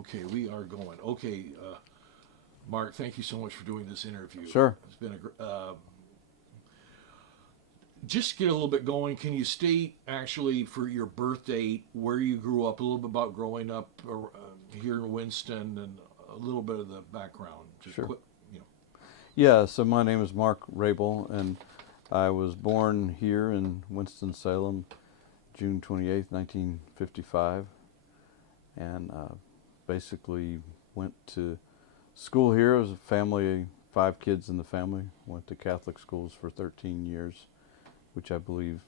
Okay, we are going. Okay, Mark, thank you so much for doing this interview. Sure. It's been just get a little bit going. Can you state actually for your birth date where you grew up, a little bit about growing up here in Winston, and a little bit of the background? Just Sure. quick, you know. Yeah, so my name is Mark Rabil, and I was born here in Winston-Salem, June 28th, 1955, and basically went to school here. As a family, 5 kids in the family. Went to Catholic schools for 13 years, which I believe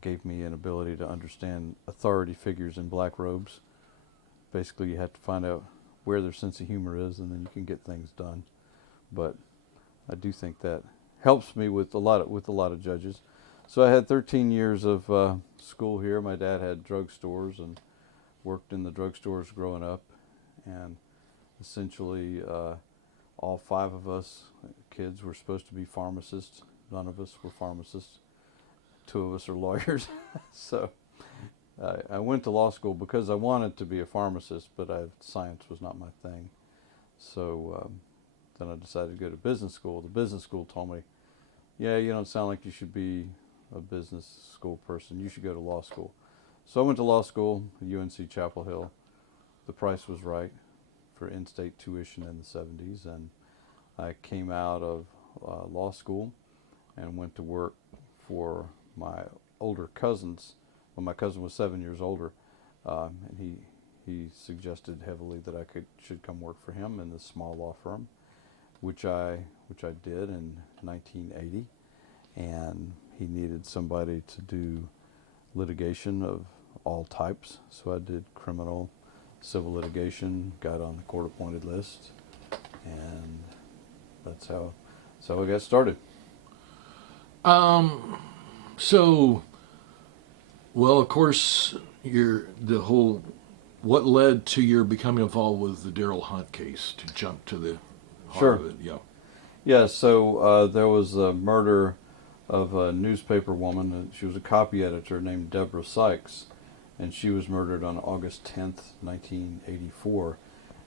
gave me an ability to understand authority figures in black robes. Basically, you have to find out where their sense of humor is, and then you can get things done. But I do think that helps me with a lot of judges. So I had 13 years of school here. My dad had drugstores and worked in the drugstores growing up, and essentially all 5 of us kids were supposed to be pharmacists. None of us were pharmacists. 2 of us are lawyers. So I went to law school because I wanted to be a pharmacist, but science was not my thing. So then I decided to go to business school. The business school told me, yeah, you don't sound like you should be a business school person. You should go to law school. So I went to law school at UNC Chapel Hill. The price was right for in-state tuition in the 70s, and I came out of law school and went to work for my older cousins. Well, my cousin was 7 years older, and he suggested heavily that I should come work for him in this small law firm, which I did in 1980, and he needed somebody to do litigation of all types. So I did criminal, civil litigation, got on the court-appointed list, and that's how I got started. So, well, of course, what led to your becoming involved with the Daryl Hunt case, to jump to the heart Sure. of it? Yeah. Yeah, so there was a murder of a newspaper woman, and she was a copy editor named Deborah Sykes, and she was murdered on August 10th, 1984.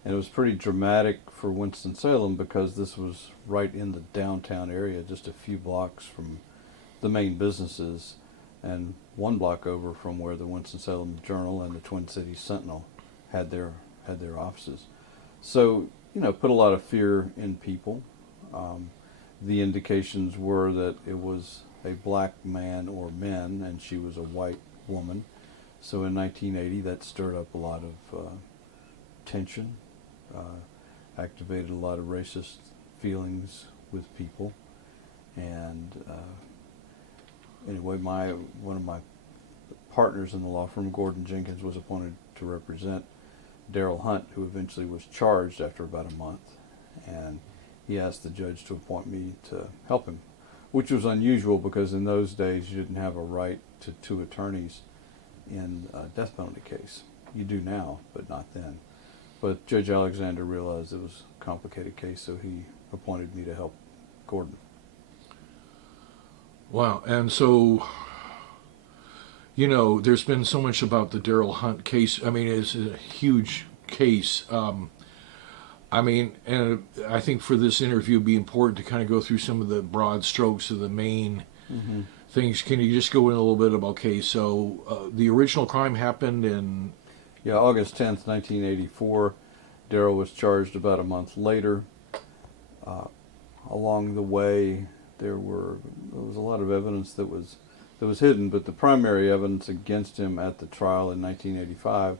And it was pretty dramatic for Winston-Salem because this was right in the downtown area, just a few blocks from the main businesses, and 1 block over from where the Winston-Salem Journal and the Twin Cities Sentinel had their offices. So, put a lot of fear in people. The indications were that it was a black man or men, and she was a white woman. So in 1980, that stirred up a lot of tension, activated a lot of racist feelings with people, and anyway, one of my partners in the law firm, Gordon Jenkins, was appointed to represent Daryl Hunt, who eventually was charged after about a month, and he asked the judge to appoint me to help him, which was unusual because in those days you didn't have a right to 2 attorneys in a death penalty case. You do now, but not then. But Judge Alexander realized it was a complicated case, so he appointed me to help Gordon. Wow. And so, there's been so much about the Daryl Hunt case. I mean, it's a huge case. And I think for this interview, it'd be important to kind of go through some of the broad strokes of the main things. Can you just go in a little bit about, so the original crime happened in... Yeah, August 10th, 1984. Daryl was charged about a month later. Along the way, there was a lot of evidence that was hidden, but the primary evidence against him at the trial in 1985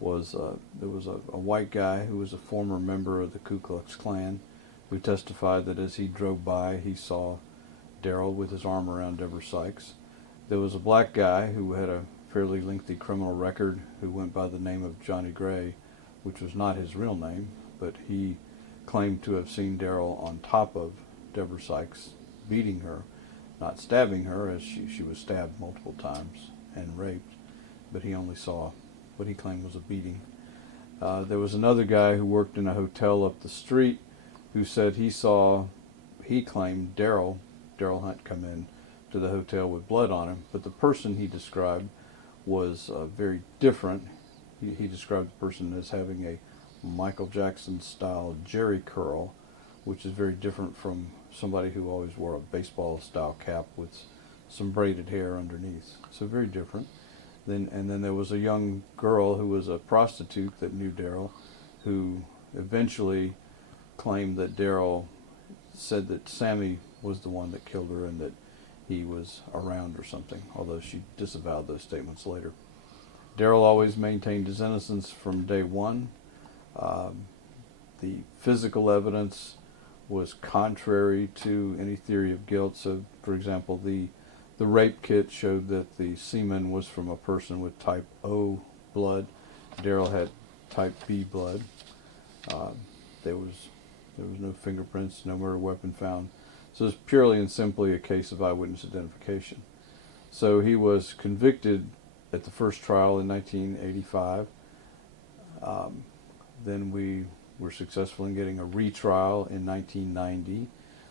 was there was a white guy who was a former member of the Ku Klux Klan who testified that as he drove by, he saw Daryl with his arm around Deborah Sykes. There was a black guy who had a fairly lengthy criminal record who went by the name of Johnny Gray, which was not his real name, but he claimed to have seen Daryl on top of Deborah Sykes, beating her, not stabbing her, as she was stabbed multiple times and raped, but he only saw what he claimed was a beating. There was another guy who worked in a hotel up the street who said he claimed Daryl Hunt come in to the hotel with blood on him, but the person he described was very different. he described the person as having a Michael Jackson style jerry curl, which is very different from somebody who always wore a baseball style cap with some braided hair underneath. So very different. And then there was a young girl who was a prostitute that knew Darryl, who eventually claimed that Darryl said that Sammy was the one that killed her and that he was around or something, although she disavowed those statements later. Darryl always maintained his innocence from day one. The physical evidence was contrary to any theory of guilt. So, for example, the rape kit showed that the semen was from a person with type O blood. Darryl had type B blood. There was no fingerprints, no murder weapon found. So it's purely and simply a case of eyewitness identification. So he was convicted at the first trial in 1985. Then we were successful in getting a retrial in 1990,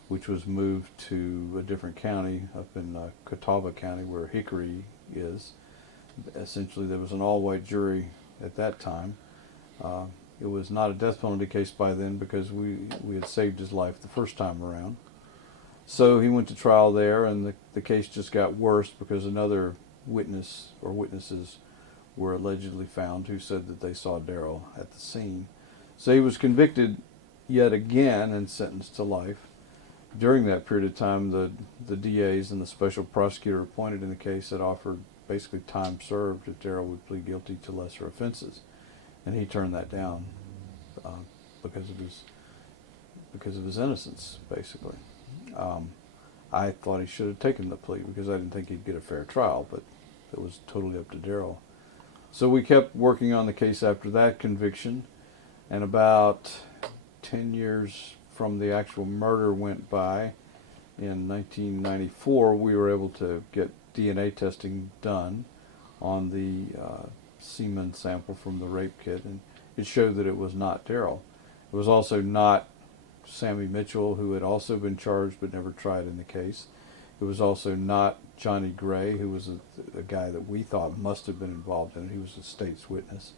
which was moved to a different county up in Catawba County, where Hickory is. Essentially, there was an all-white jury at that time. It was not a death penalty case by then because we had saved his life the first time around. So he went to trial there, and the case just got worse because another witness or witnesses were allegedly found who said that they saw Darryl at the scene. So he was convicted yet again and sentenced to life. During that period of time, the DAs and the special prosecutor appointed in the case had offered basically time served if Darryl would plead guilty to lesser offenses, and he turned that down because of his innocence, basically. I thought he should have taken the plea because I didn't think he'd get a fair trial, but it was totally up to Darryl. So we kept working on the case after that conviction, and about 10 years from the actual murder went by. In 1994, we were able to get DNA testing done on the semen sample from the rape kit, and it showed that it was not Darryl. It was also not Sammy Mitchell, who had also been charged but never tried in the case. It was also not Johnny Gray, who was a guy that we thought must have been involved in it. He was a state's witness.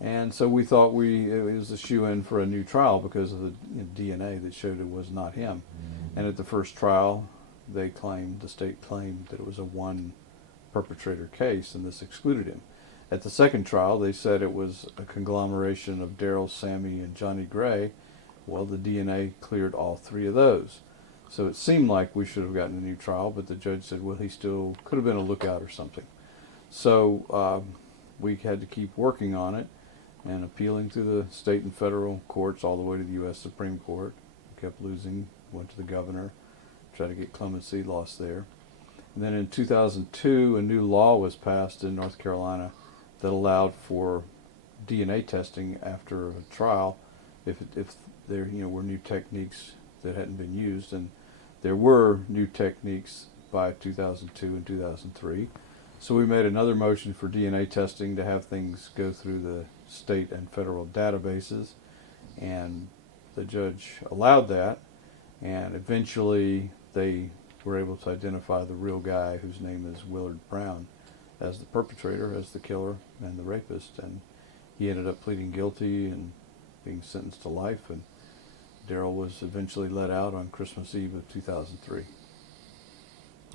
And so we thought it was a shoo-in for a new trial because of the DNA that showed it was not him. And at the first trial, the state claimed that it was a one perpetrator case, and this excluded him. At the second trial, they said it was a conglomeration of Darryl, Sammy, and Johnny Gray. Well, the DNA cleared all three of those. So it seemed like we should have gotten a new trial, but the judge said, well, he still could have been a lookout or something. So we had to keep working on it and appealing through the state and federal courts all the way to the U.S. Supreme Court. We kept losing, went to the governor, tried to get clemency, lost there. And then in 2002, a new law was passed in North Carolina that allowed for DNA testing after a trial if there were new techniques that hadn't been used, and there were new techniques by 2002 and 2003. So we made another motion for DNA testing to have things go through the state and federal databases, and the judge allowed that, and eventually they were able to identify the real guy, whose name is Willard Brown, as the perpetrator, as the killer and the rapist, and he ended up pleading guilty and being sentenced to life, and Darryl was eventually let out on Christmas Eve of 2003.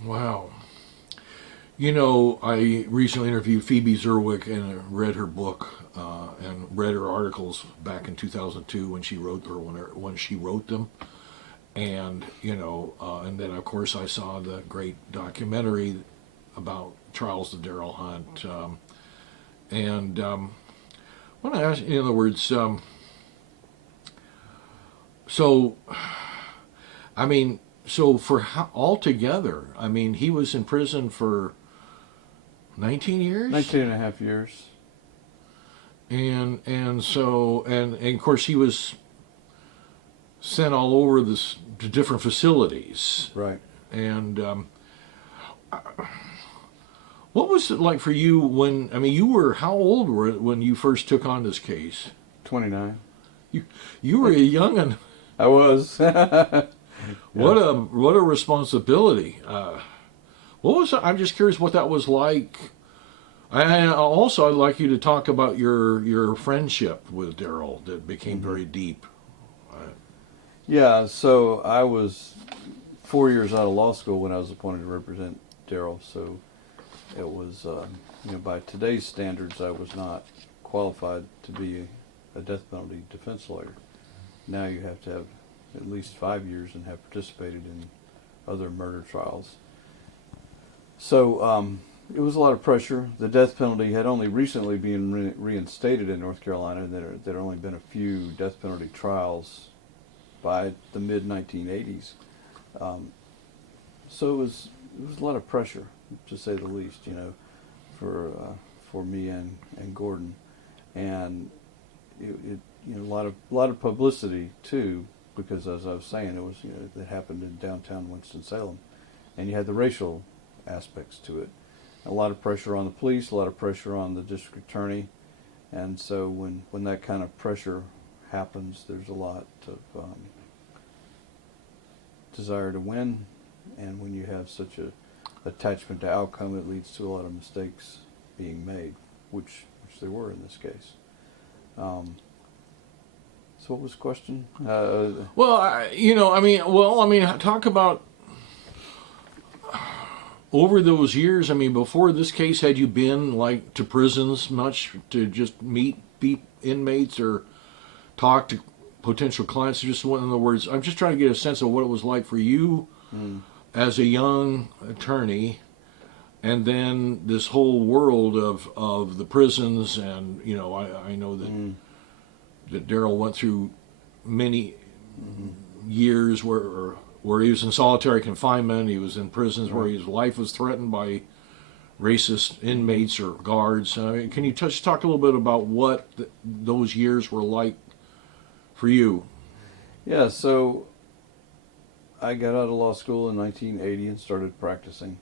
Wow. You know, I recently interviewed Phoebe Zerwick and read her book and read her articles back in 2002 when she wrote them, and and then of course I saw the great documentary about Trials of Darryl Hunt, and when I ask, in other words, so for altogether, I mean, he was in prison for 19 years? 19 and a half years. And of course he was sent all over to different facilities. Right. And what was it like for you how old were you when you first took on this case? 29. You were a young'un. I was. What a responsibility. What was I'm just curious what that was like. I'd like you to talk about your friendship with Daryl that became very deep. Yeah, so I was 4 years out of law school when I was appointed to represent Daryl. So it was, by today's standards, I was not qualified to be a death penalty defense lawyer. Now you have to have at least 5 years and have participated in other murder trials. So it was a lot of pressure. The death penalty had only recently been reinstated in North Carolina. There had only been a few death penalty trials by the mid 1980s. So it was a lot of pressure, to say the least, for me and Gordon, and it a lot of publicity too, because as I was saying, it happened in downtown Winston-Salem, and you had the racial aspects to it. A lot of pressure on the police, a lot of pressure on the district attorney, and so when that kind of pressure happens, there's a lot of desire to win, and when you have such a attachment to outcome, it leads to a lot of mistakes being made, which there were in this case. So what was the question? Talk about over those years. I mean, before this case, had you been like to prisons much to just meet inmates or talk to potential clients? Just in other words, I'm just trying to get a sense of what it was like for you as a young attorney, and then this whole world of the prisons. And I know that Daryl went through many years where he was in solitary confinement. He was in prisons where his life was threatened by racist inmates or guards. Can you just talk a little bit about what those years were like for you? Yeah, so I got out of law school in 1980 and started practicing.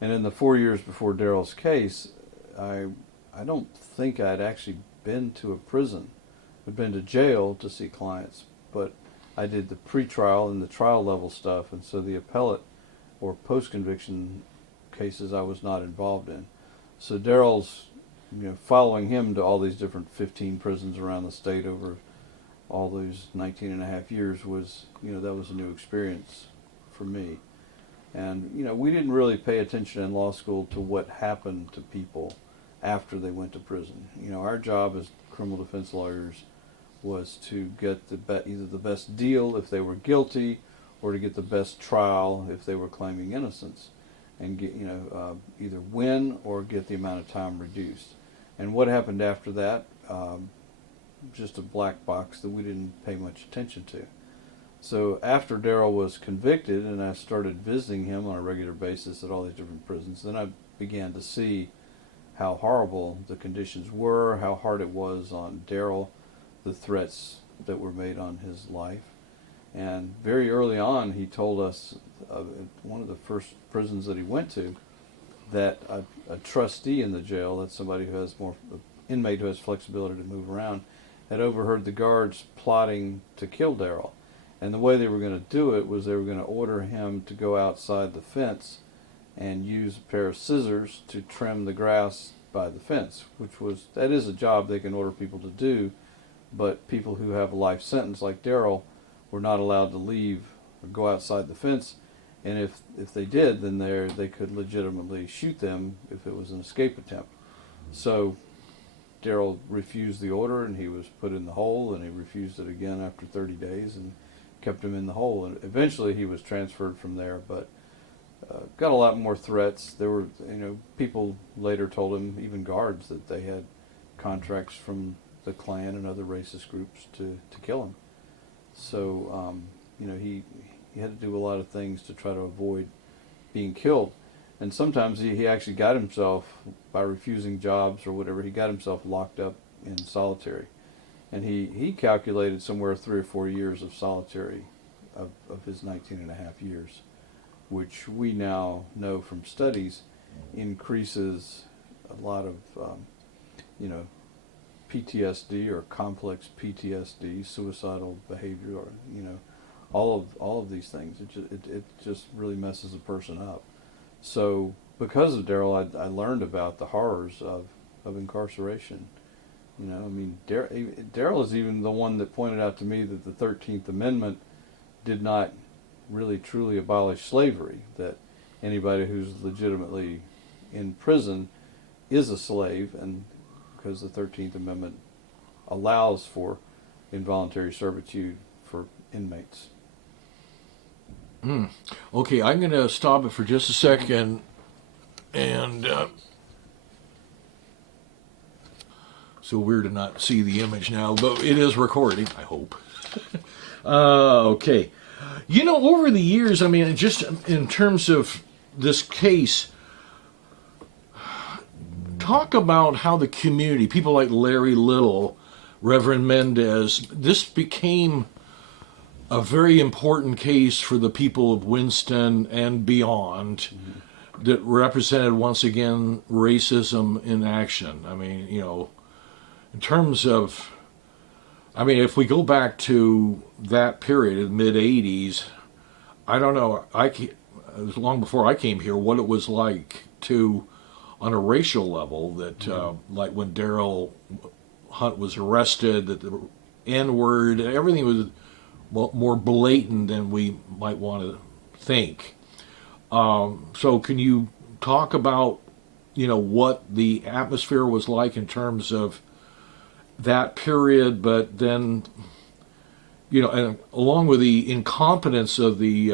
And in the 4 years before Daryl's case, I don't think I'd actually been to a prison. I'd been to jail to see clients, but I did the pretrial and the trial level stuff, and so the appellate or post-conviction cases I was not involved in. So Daryl's, following him to all these different 15 prisons around the state over all those 19 and a half years was, that was a new experience for me. And, we didn't really pay attention in law school to what happened to people after they went to prison. Our job as criminal defense lawyers was to get either the best deal if they were guilty, or to get the best trial if they were claiming innocence, and get either win or get the amount of time reduced. And what happened after that, just a black box that we didn't pay much attention to. So after Daryl was convicted and I started visiting him on a regular basis at all these different prisons, then I began to see how horrible the conditions were, how hard it was on Daryl, the threats that were made on his life. And very early on, he told us, one of the first prisons that he went to, that a trustee in the jail, that's somebody who has inmate who has flexibility to move around, had overheard the guards plotting to kill Daryl. And the way they were going to do it was they were going to order him to go outside the fence and use a pair of scissors to trim the grass by the fence, that is a job they can order people to do, but people who have a life sentence like Daryl were not allowed to leave or go outside the fence, and if they did, then they could legitimately shoot them if it was an escape attempt. So Daryl refused the order, and he was put in the hole, and he refused it again after 30 days and kept him in the hole. And eventually he was transferred from there, but got a lot more threats. There were, people later told him, even guards, that they had contracts from the Klan and other racist groups to kill him. So, he had to do a lot of things to try to avoid being killed. And sometimes he actually got himself, by refusing jobs or whatever, he got himself locked up in solitary. And he calculated somewhere 3 or 4 years of solitary of his 19 and a half years, which we now know from studies increases a lot of, PTSD or complex PTSD, suicidal behavior, or, all of these things. It just really messes a person up. So because of Daryl, I learned about the horrors of incarceration. You know, I mean, Daryl is even the one that pointed out to me that the 13th Amendment did not really truly abolish slavery, that anybody who's legitimately in prison is a slave, and because the 13th Amendment allows for involuntary servitude for inmates. Okay, I'm going to stop it for just a second, and so weird to not see the image now, but it is recording, I hope. Okay. You know, over the years, I mean, just in terms of this case, talk about how the community, people like Larry Little, Reverend Mendez, this became a very important case for the people of Winston and beyond that represented, once again, racism in action. I mean, you know, in terms of, I mean, if we go back to that period, mid 80s, I don't know, it was long before I came here, what it was like to, on a racial level, that like when Daryl Hunt was arrested, that the N-word, everything was more blatant than we might want to think. So can you talk about, you know, what the atmosphere was like in terms of that period, but then, you know, and along with the incompetence of the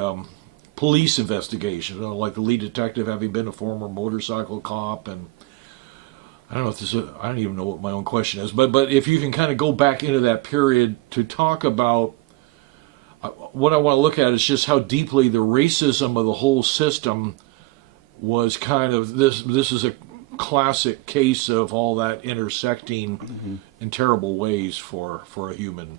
police investigation, you know, like the lead detective having been a former motorcycle cop, and I don't know if this is, I don't even know what my own question is, but if you can kind of go back into that period to talk about what I want to look at is just how deeply the racism of the whole system was kind of this is a classic case of all that intersecting in terrible ways for a human.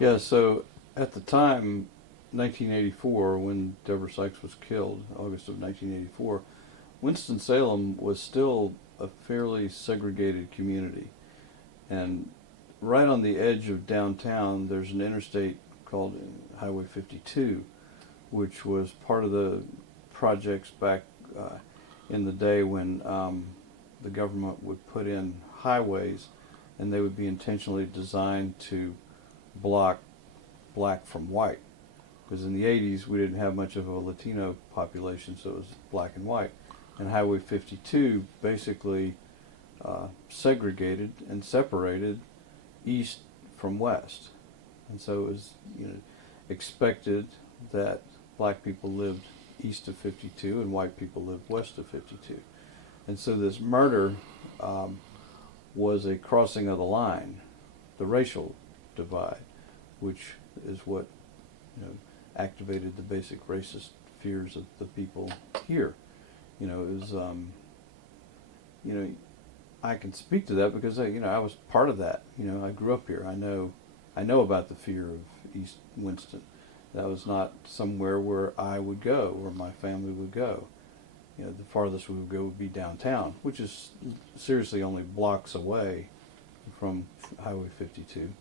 Yeah, so at the time, 1984, when Deborah Sykes was killed, August of 1984, Winston-Salem was still a fairly segregated community. And right on the edge of downtown, there's an interstate called Highway 52, which was part of the projects back in the day when the government would put in highways, and they would be intentionally designed to block black from white. Because in the 80s, we didn't have much of a Latino population, so it was black and white. And Highway 52 basically segregated and separated east from west. And so it was, you know, expected that black people lived east of 52 and white people lived west of 52. And so this murder was a crossing of the line, the racial divide, which is what, you know, activated the basic racist fears of the people here. You know, it was, you know, I can speak to that because you know, I was part of that. You know, I grew up here. I know about the fear of East Winston. That was not somewhere where I would go or my family would go. You know, the farthest we would go would be downtown, which is seriously only blocks away from Highway 52.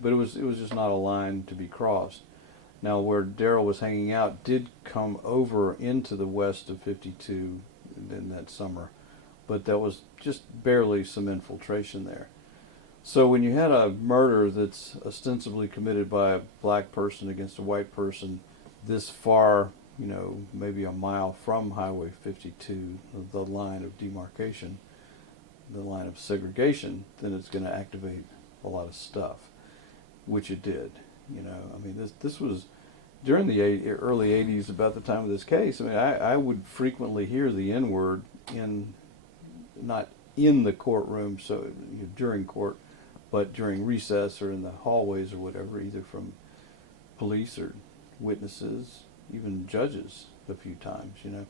But it was just not a line to be crossed. Now, where Daryl was hanging out did come over into the west of 52 in that summer, but that was just barely some infiltration there. So when you had a murder that's ostensibly committed by a black person against a white person this far, you know, maybe a mile from Highway 52, the line of demarcation, the line of segregation, then it's going to activate a lot of stuff, which it did. You know, I mean, this was during the early 80s, about the time of this case. I mean, I would frequently hear the N-word not in the courtroom, so you know, during court, but during recess or in the hallways or whatever, either from police or witnesses, even judges a few times, you know.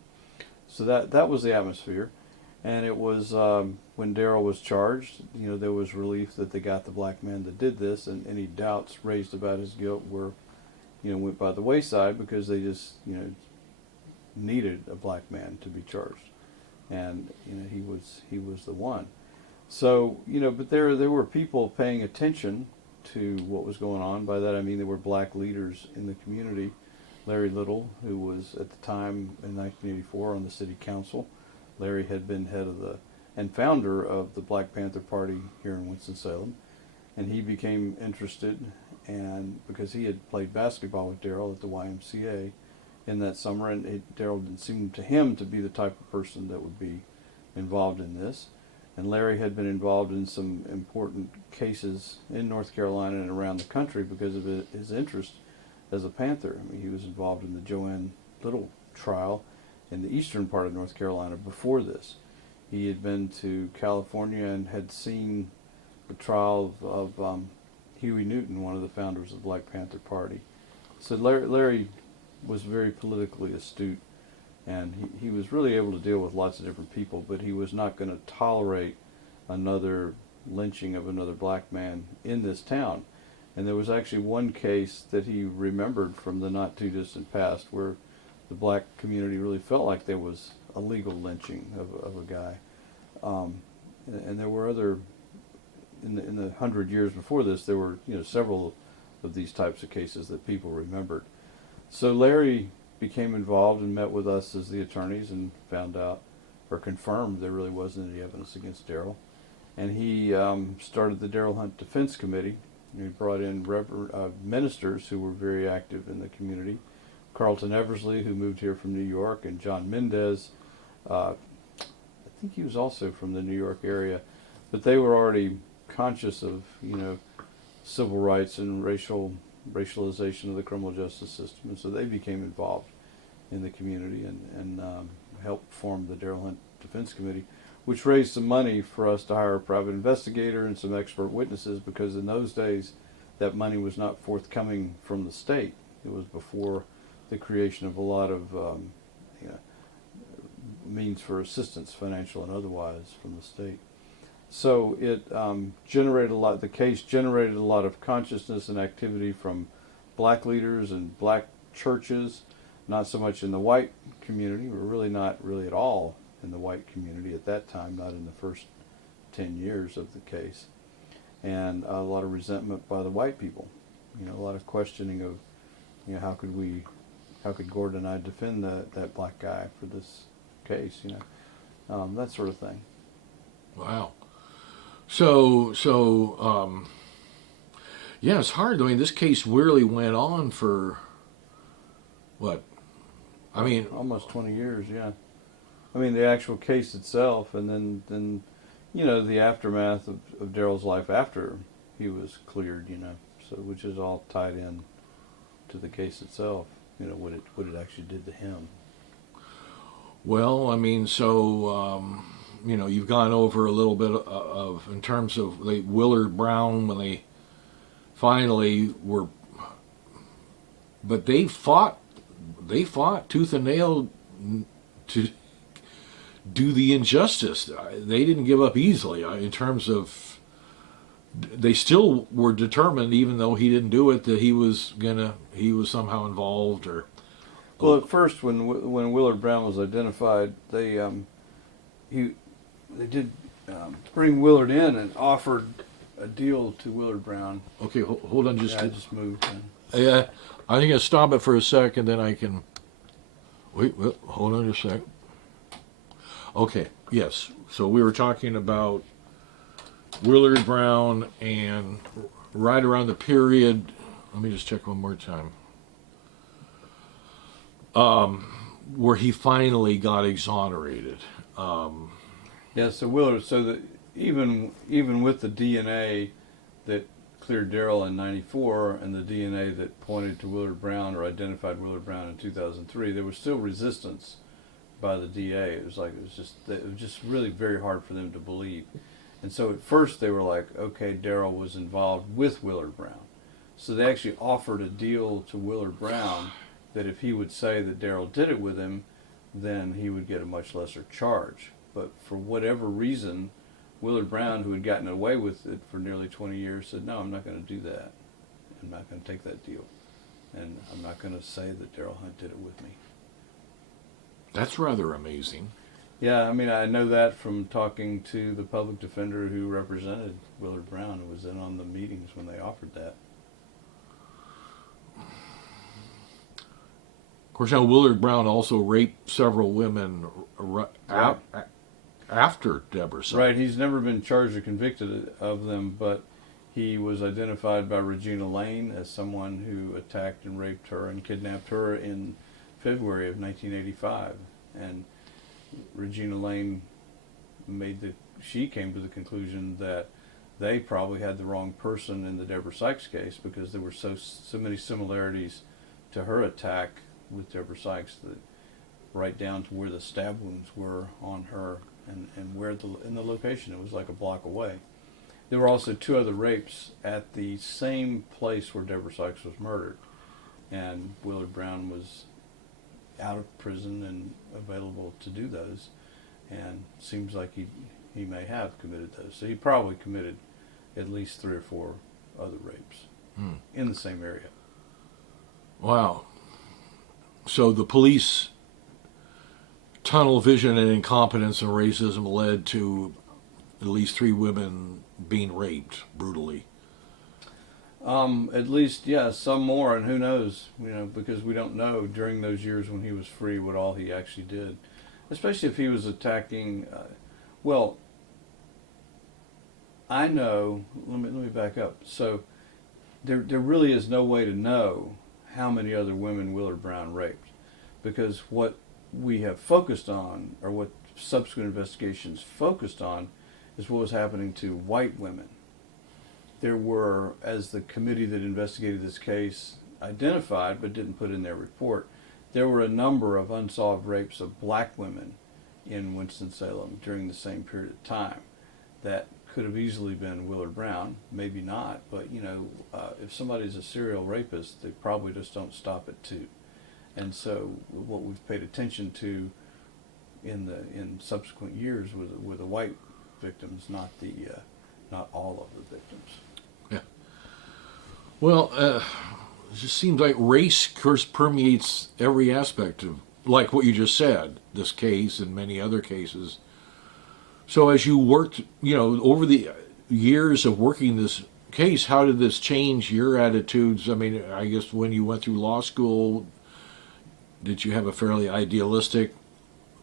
So that was the atmosphere. And it was when Daryl was charged, you know, there was relief that they got the black man that did this, and any doubts raised about his guilt were, you know, went by the wayside because they just, you know, needed a black man to be charged, and you know, he was the one. So you know, but there were people paying attention to what was going on. By that I mean there were black leaders in the community Larry Little, who was at the time in 1984 on the city council. Larry had been head of and founder of the Black Panther Party here in Winston-Salem, and he became interested, and because he had played basketball with Darrell at the YMCA in that summer, and Darrell didn't seem to him to be the type of person that would be involved in this. And Larry had been involved in some important cases in North Carolina and around the country because of his interest as a Panther. I mean, he was involved in the Joanne Little trial in the eastern part of North Carolina before this. He had been to California and had seen the trial of Huey Newton, one of the founders of the Black Panther Party. So Larry was very politically astute, and he was really able to deal with lots of different people, but he was not going to tolerate another lynching of another black man in this town. And there was actually one case that he remembered from the not too distant past where the black community really felt like there was a legal lynching of a guy. And there were other, in the 100 years before this, there were several of these types of cases that people remembered. So Larry became involved and met with us as the attorneys and found out, or confirmed, there really wasn't any evidence against Darrell. And he started the Darrell Hunt Defense Committee. And he brought in ministers who were very active in the community. Carlton Eversley, who moved here from New York, and John Mendez. I think he was also from the New York area, but they were already conscious of civil rights and racialization of the criminal justice system, and so they became involved in the community and helped form the Darrell Hunt Defense Committee, which raised some money for us to hire a private investigator and some expert witnesses, because in those days that money was not forthcoming from the state. It was before the creation of a lot of means for assistance, financial and otherwise, from the state. So it generated a lot. The case generated a lot of consciousness and activity from black leaders and black churches. Not so much in the white community. We're really not really at all in the white community at that time. Not in the first 10 years of the case, and a lot of resentment by the white people. A lot of questioning of, how could Gordon and I defend that black guy for this case? That sort of thing. Wow. So, yeah, it's hard. I mean, this case really went on for, what? I mean, almost 20 years, yeah. I mean, the actual case itself, and then the aftermath of Darrell's life after he was cleared, so which is all tied in to the case itself, what it actually did to him. Well, I mean, so, you've gone over a little bit of in terms of Willard Brown, when they finally were, but they fought tooth and nail to do the injustice. They didn't give up easily in terms of, they still were determined, even though he didn't do it, that he was somehow involved. Or well, at first, when Willard Brown was identified, they did bring Willard in and offered a deal to Willard Brown. Okay, hold on, I just moved. Yeah, I'm going to stop it for a second, then I can wait. Well, hold on a sec. Okay, yes. So we were talking about Willard Brown, and right around the period, let me just check one more time, where he finally got exonerated. Yeah, so Willard, so that even with the DNA that cleared Darrell in '94 and the DNA that pointed to Willard Brown or identified Willard Brown in 2003, there was still resistance by the DA. It was just really very hard for them to believe. And so at first they were like, okay, Darrell was involved with Willard Brown. So they actually offered a deal to Willard Brown that if he would say that Darrell did it with him, then he would get a much lesser charge. But for whatever reason, Willard Brown, who had gotten away with it for nearly 20 years, said, no, I'm not going to do that. I'm not going to take that deal. And I'm not going to say that Darrell Hunt did it with me. That's rather amazing. Yeah, I mean, I know that from talking to the public defender who represented Willard Brown, who was in on the meetings when they offered that. course, now Willard Brown also raped several women Right. after Deborah Sykes. Right. He's never been charged or convicted of them, but he was identified by Regina Lane as someone who attacked and raped her and kidnapped her in February of 1985. And Regina Lane she came to the conclusion that they probably had the wrong person in the Deborah Sykes case, because there were so many similarities to her attack with Deborah Sykes, that right down to where the stab wounds were on her, and where in the location. It was like a block away. There were also 2 other rapes at the same place where Deborah Sykes was murdered, and Willard Brown was out of prison and available to do those, and seems like he may have committed those. So he probably committed at least 3 or 4 other rapes in the same area. Wow. So the police tunnel vision and incompetence and racism led to at least 3 women being raped brutally. At least, yeah, some more, and who knows, because we don't know during those years when he was free what all he actually did, especially if he was attacking, I know, let me back up. So there really is no way to know how many other women Willard Brown raped, because what we have focused on, or what subsequent investigations focused on, is what was happening to white women. There were, as the committee that investigated this case identified but didn't put in their report, there were a number of unsolved rapes of black women in Winston-Salem during the same period of time that could have easily been Willard Brown, maybe not, but if somebody's a serial rapist, they probably just don't stop at 2. And so what we've paid attention to in subsequent years were the white victims, not all of the victims. Yeah. Well, it just seems like race permeates every aspect of, like what you just said, this case and many other cases. So as you worked, over the years of working this case, how did this change your attitudes? I mean, I guess when you went through law school, did you have a fairly idealistic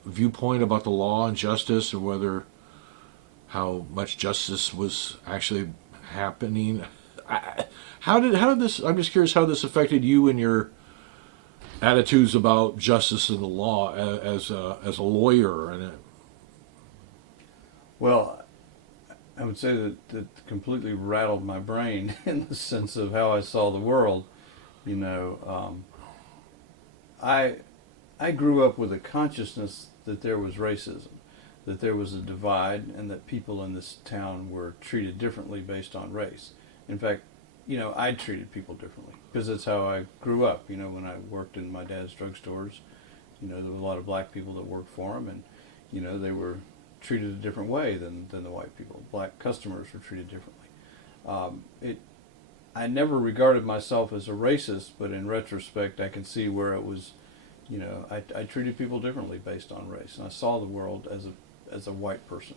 viewpoint about the law and justice, or how much justice was actually happening? How did this? I'm just curious how this affected you and your attitudes about justice and the law as a lawyer. Well, I would say that completely rattled my brain in the sense of how I saw the world. I grew up with a consciousness that there was racism, that there was a divide, and that people in this town were treated differently based on race. In fact, I treated people differently because that's how I grew up. When I worked in my dad's drugstores, there were a lot of black people that worked for him, and they were treated a different way than the white people. Black customers were treated differently. I never regarded myself as a racist, but in retrospect, I can see where it was. I treated people differently based on race, and I saw the world as a white person,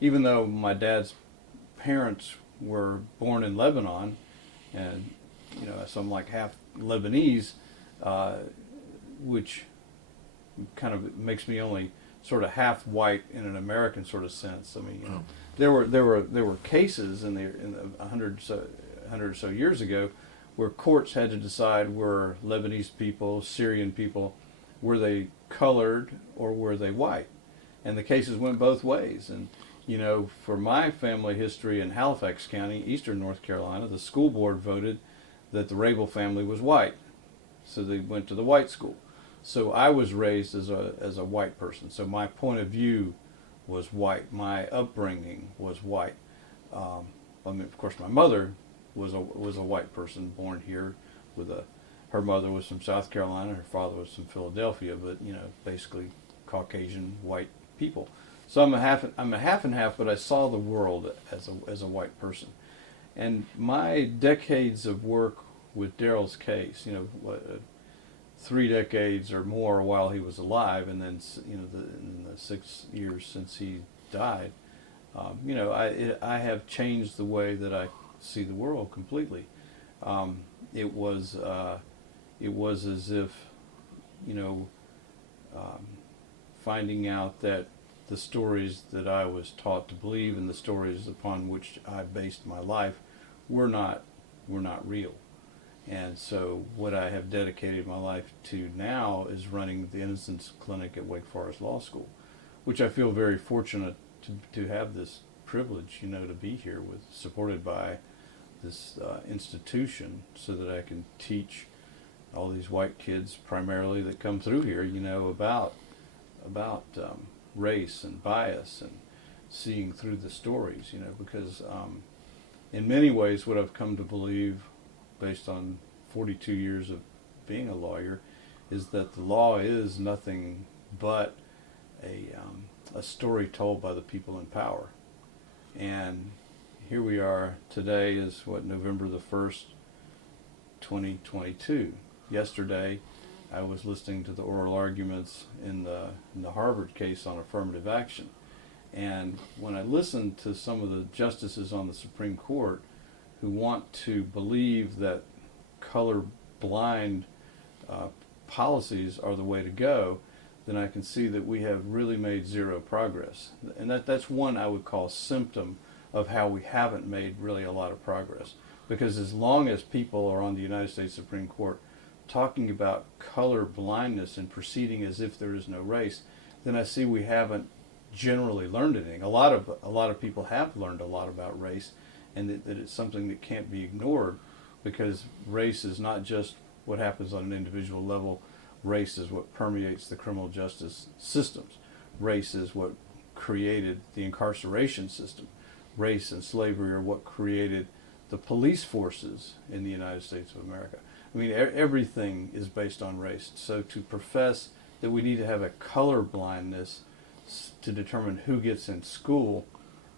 even though my dad's parents were born in Lebanon, and so I'm like half Lebanese, which kind of makes me only sort of half white in an American sort of sense. I mean, there were cases in the 100 or so years ago where courts had to decide, were Lebanese people, Syrian people, were they colored or were they white? And the cases went both ways. And for my family history in Halifax County, eastern North Carolina, the school board voted that the Rabil family was white, so they went to the white school. So I was raised as a white person. So my point of view was white. My upbringing was white. Of course, my mother was a white person born here. Her mother was from South Carolina. Her father was from Philadelphia. But basically Caucasian white people. So I'm a half and half. But I saw the world as a white person. And my decades of work with Daryl's case, 3 decades or more while he was alive, and then in the 6 years since he died, I have changed the way that I see the world completely. It was as if you know, um, finding out that the stories that I was taught to believe and the stories upon which I based my life were not real. And so what I have dedicated my life to now is running the Innocence Clinic at Wake Forest Law School, which I feel very fortunate to have this privilege, you know, to be here with, supported by this institution, so that I can teach all these white kids primarily that come through here, you know, about race and bias and seeing through the stories, you know, because in many ways what I've come to believe, based on 42 years of being a lawyer, is that the law is nothing but a story told by the people in power. And here we are today, is what, November the 1st, 2022. Yesterday, I was listening to the oral arguments in the Harvard case on affirmative action. And when I listened to some of the justices on the Supreme Court who want to believe that color-blind policies are the way to go, then I can see that we have really made zero progress. And that's one I would call symptom of how we haven't made really a lot of progress. Because as long as people are on the United States Supreme Court talking about color blindness and proceeding as if there is no race, then I see we haven't generally learned anything. A lot of people have learned a lot about race, and that it's something that can't be ignored, because race is not just what happens on an individual level. Race is what permeates the criminal justice systems. Race is what created the incarceration system. Race and slavery are what created the police forces in the United States of America. I mean, everything is based on race. So to profess that we need to have a color blindness to determine who gets in school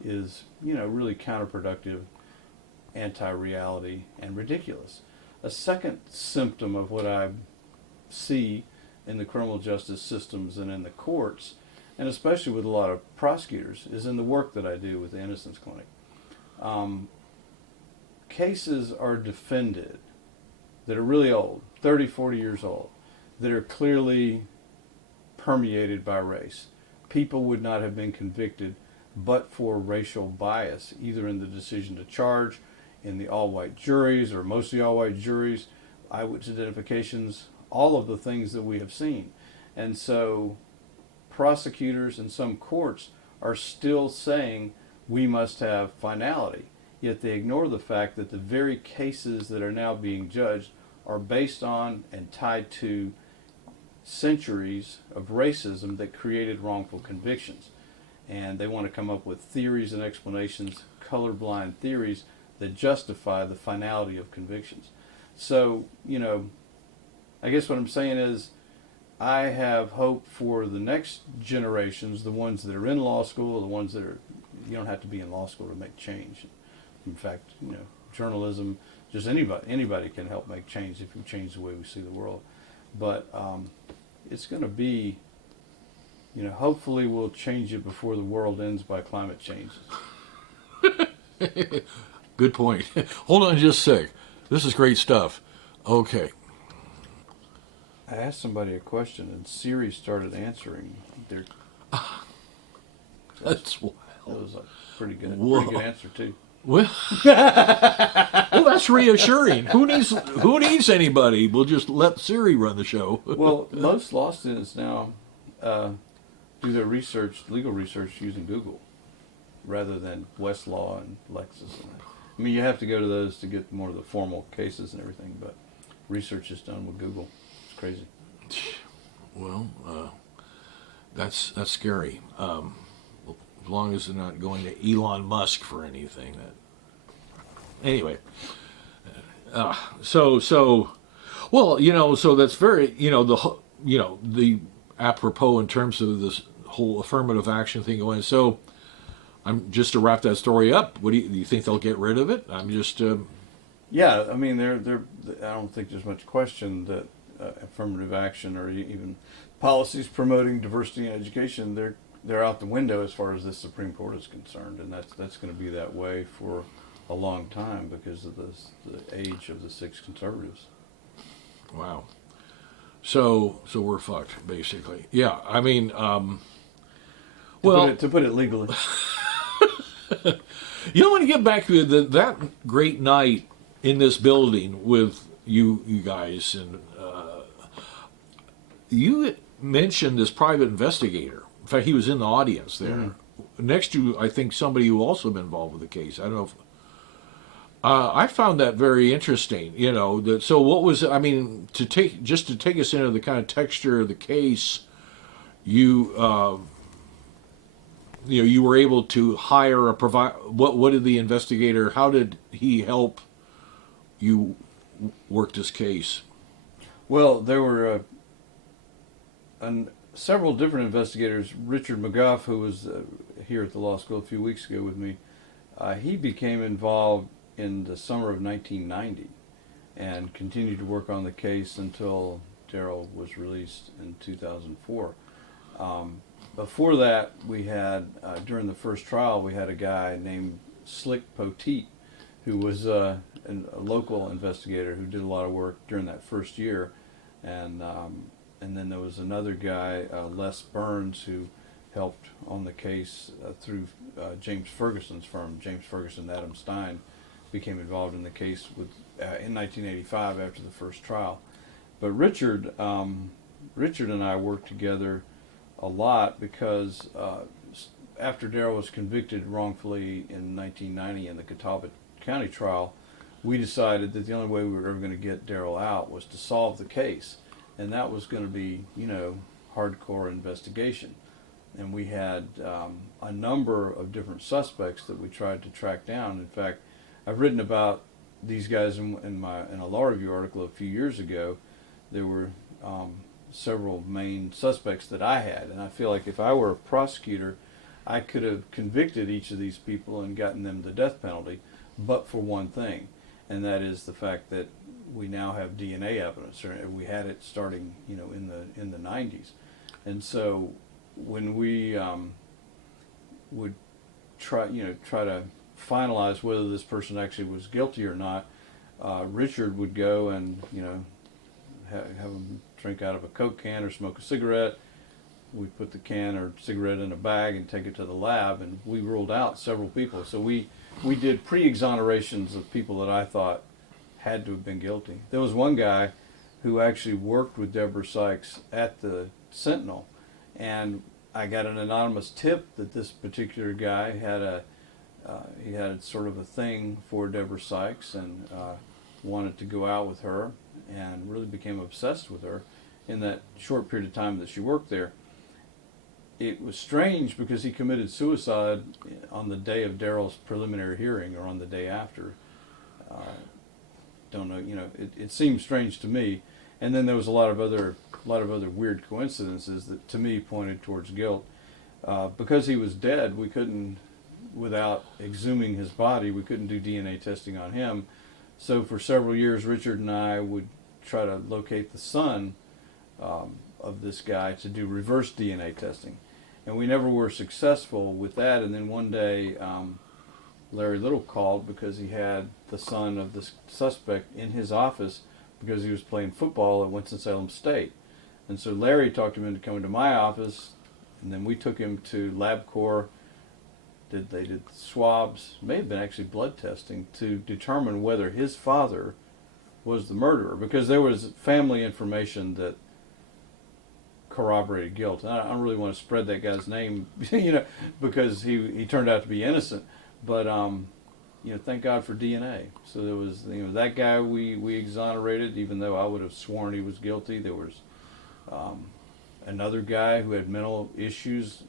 is, you know, really counterproductive, anti-reality, and ridiculous. A second symptom of what I see in the criminal justice systems and in the courts, and especially with a lot of prosecutors, is in the work that I do with the Innocence Clinic. Cases are defended that are really old, 30, 40 years old, that are clearly permeated by race. People would not have been convicted but for racial bias, either in the decision to charge, in the all-white juries, or mostly all-white juries, eyewitness identifications, all of the things that we have seen. And so prosecutors and some courts are still saying we must have finality, yet they ignore the fact that the very cases that are now being judged are based on and tied to centuries of racism that created wrongful convictions. And they want to come up with theories and explanations, colorblind theories, that justify the finality of convictions. So, you know, I guess what I'm saying is, I have hope for the next generations, the ones that are in law school, the ones that are, you don't have to be in law school to make change. In fact, you know, journalism, just anybody can help make change if we change the way we see the world. But it's going to be, you know, hopefully we'll change it before the world ends by climate change. Good point. Hold on just a sec. This is great stuff. Okay. I asked somebody a question and Siri started answering. That's wild. That was a pretty good answer too. Well, well, that's reassuring. Who needs anybody? We'll just let Siri run the show. Well, most law students now do their legal research using Google, rather than Westlaw and Lexis. I mean, you have to go to those to get more of the formal cases and everything, but research is done with Google. It's crazy. Well, that's scary. As long as they're not going to Elon Musk for anything. Anyway, well, you know, so that's very, you know, the apropos in terms of this whole affirmative action thing going. So, I'm just to wrap that story up. What do you think they'll get rid of it? I'm just. Yeah, I mean, I don't think there's much question that affirmative action or even policies promoting diversity in education, they're out the window as far as the Supreme Court is concerned, and that's going to be that way for a long time because of the age of the six conservatives. Wow. So we're fucked, basically. Yeah, I mean, well, To put it legally. want to get back to that great night in this building with you guys, and you mentioned this private investigator. In fact, he was in the audience there, next to, I think, somebody who also been involved with the case. I don't know if I found that very interesting. So what was, I mean, to take us into the kind of texture of the case, you you were able to hire a provide. What did the investigator? How did he help you work this case? Well, there were several different investigators. Richard McGuff, who was here at the law school a few weeks ago with me, he became involved in the summer of 1990 and continued to work on the case until Daryl was released in 2004. Before that, we had, during the first trial, we had a guy named Slick Poteet, who was a local investigator who did a lot of work during that first year. And then there was another guy, Les Burns, who helped on the case through James Ferguson's firm. James Ferguson and Adam Stein became involved in the case in 1985 after the first trial. But Richard and I worked together a lot because after Daryl was convicted wrongfully in 1990 in the Catawba County trial, we decided that the only way we were ever going to get Daryl out was to solve the case, and that was going to be, hardcore investigation. And we had a number of different suspects that we tried to track down. In fact, I've written about these guys in a law review article a few years ago. There were several main suspects that I had, and I feel like if I were a prosecutor, I could have convicted each of these people and gotten them the death penalty, but for one thing, and that is the fact that we now have DNA evidence, or we had it starting, in the 90s, and so when we would try to finalize whether this person actually was guilty or not, Richard would go and have them drink out of a Coke can or smoke a cigarette. We put the can or cigarette in a bag and take it to the lab, and we ruled out several people. So we did pre-exonerations of people that I thought had to have been guilty. There was one guy who actually worked with Deborah Sykes at the Sentinel, and I got an anonymous tip that this particular guy had he had sort of a thing for Deborah Sykes and wanted to go out with her, and really became obsessed with her in that short period of time that she worked there. It was strange because he committed suicide on the day of Daryl's preliminary hearing, or on the day after. Don't know, it seemed strange to me. And then there was a lot of other weird coincidences that to me pointed towards guilt. Because he was dead, we couldn't, without exhuming his body, we couldn't do DNA testing on him. So for several years, Richard and I would try to locate the son of this guy to do reverse DNA testing. And we never were successful with that. And then one day, Larry Little called because he had the son of this suspect in his office because he was playing football at Winston-Salem State. And so Larry talked him into coming to my office, and then we took him to LabCorp. They did swabs, may have been actually blood testing, to determine whether his father was the murderer, because there was family information that corroborated guilt. And I don't really want to spread that guy's name, because he turned out to be innocent. But thank God for DNA. So there was, that guy we exonerated, even though I would have sworn he was guilty. There was another guy who had mental issues,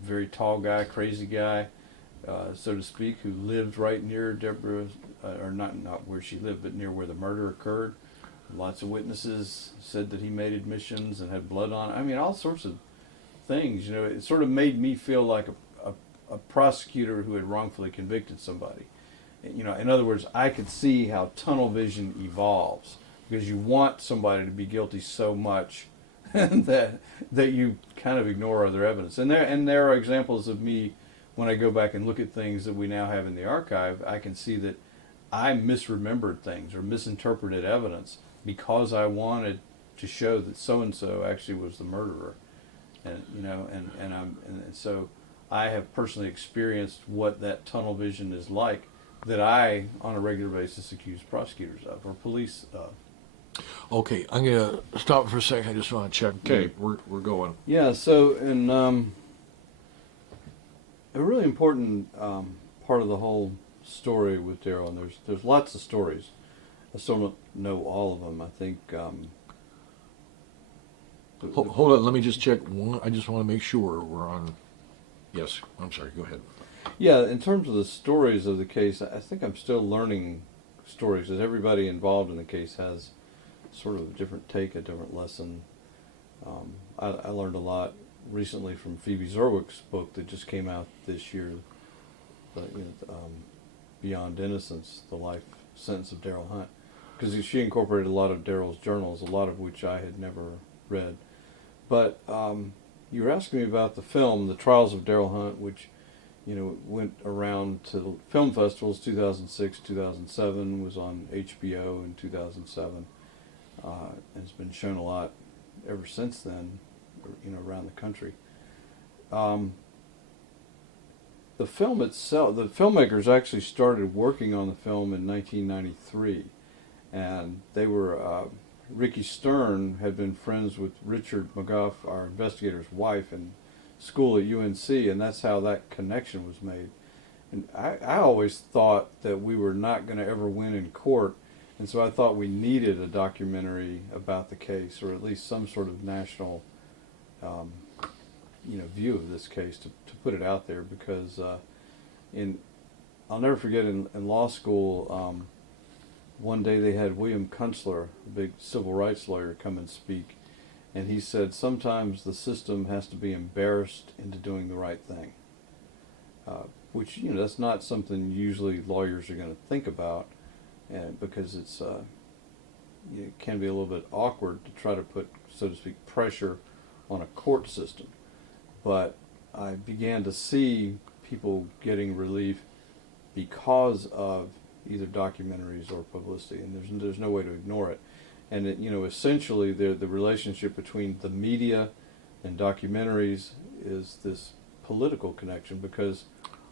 very tall guy, crazy guy, so to speak, who lived right near Deborah, or not where she lived, but near where the murder occurred. Lots of witnesses said that he made admissions and had blood on it. I mean, all sorts of things. It sort of made me feel like a prosecutor who had wrongfully convicted somebody. In other words, I could see how tunnel vision evolves, because you want somebody to be guilty so much that you kind of ignore other evidence. And there are examples of me, when I go back and look at things that we now have in the archive, I can see that I misremembered things or misinterpreted evidence because I wanted to show that so and so actually was the murderer, and and so I have personally experienced what that tunnel vision is like, that I on a regular basis accuse prosecutors of or police of. Okay, I'm gonna stop for a second. I just want to check. Okay, we're going. Yeah. So, and a really important part of the whole story with Daryl, and there's lots of stories. I still don't know all of them. I think. Hold on, let me just check one. I just want to make sure we're on. Yes, I'm sorry. Go ahead. Yeah, in terms of the stories of the case, I think I'm still learning stories, as everybody involved in the case has sort of a different take, a different lesson. I learned a lot recently from Phoebe Zerwick's book that just came out this year, Beyond Innocence, The Life Sentence of Daryl Hunt, because she incorporated a lot of Daryl's journals, a lot of which I had never read. But you were asking me about the film, The Trials of Daryl Hunt, which went around to film festivals, 2006, 2007, was on HBO in 2007, and it's been shown a lot ever since then, around the country. The film itself, the filmmakers actually started working on the film in 1993, and they were, Ricky Stern had been friends with Richard McGough, our investigator's wife, in school at UNC, and that's how that connection was made. And I always thought that we were not going to ever win in court, and so I thought we needed a documentary about the case, or at least some sort of national view of this case to put it out there, because I'll never forget in law school, one day they had William Kunstler, a big civil rights lawyer, come and speak, and he said sometimes the system has to be embarrassed into doing the right thing, which that's not something usually lawyers are going to think about, and because it can be a little bit awkward to try to put, so to speak, pressure on a court system. But I began to see people getting relief because of either documentaries or publicity, and there's no way to ignore it. And essentially the relationship between the media and documentaries is this political connection, because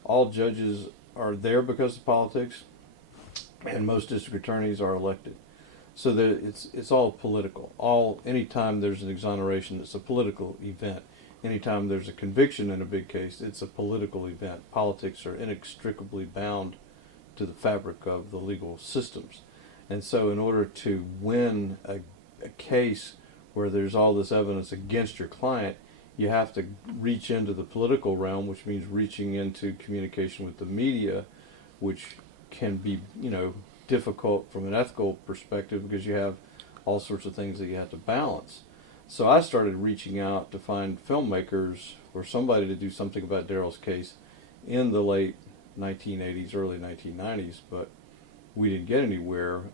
all judges are there because of politics, and most district attorneys are elected. So it's all political. Anytime there's an exoneration, it's a political event. Anytime there's a conviction in a big case, it's a political event. Politics are inextricably bound to the fabric of the legal systems. And so in order to win a case where there's all this evidence against your client, you have to reach into the political realm, which means reaching into communication with the media, which can be, difficult from an ethical perspective, because you have all sorts of things that you have to balance. So I started reaching out to find filmmakers or somebody to do something about Daryl's case in the late 1980s, early 1990s, but we didn't get anywhere.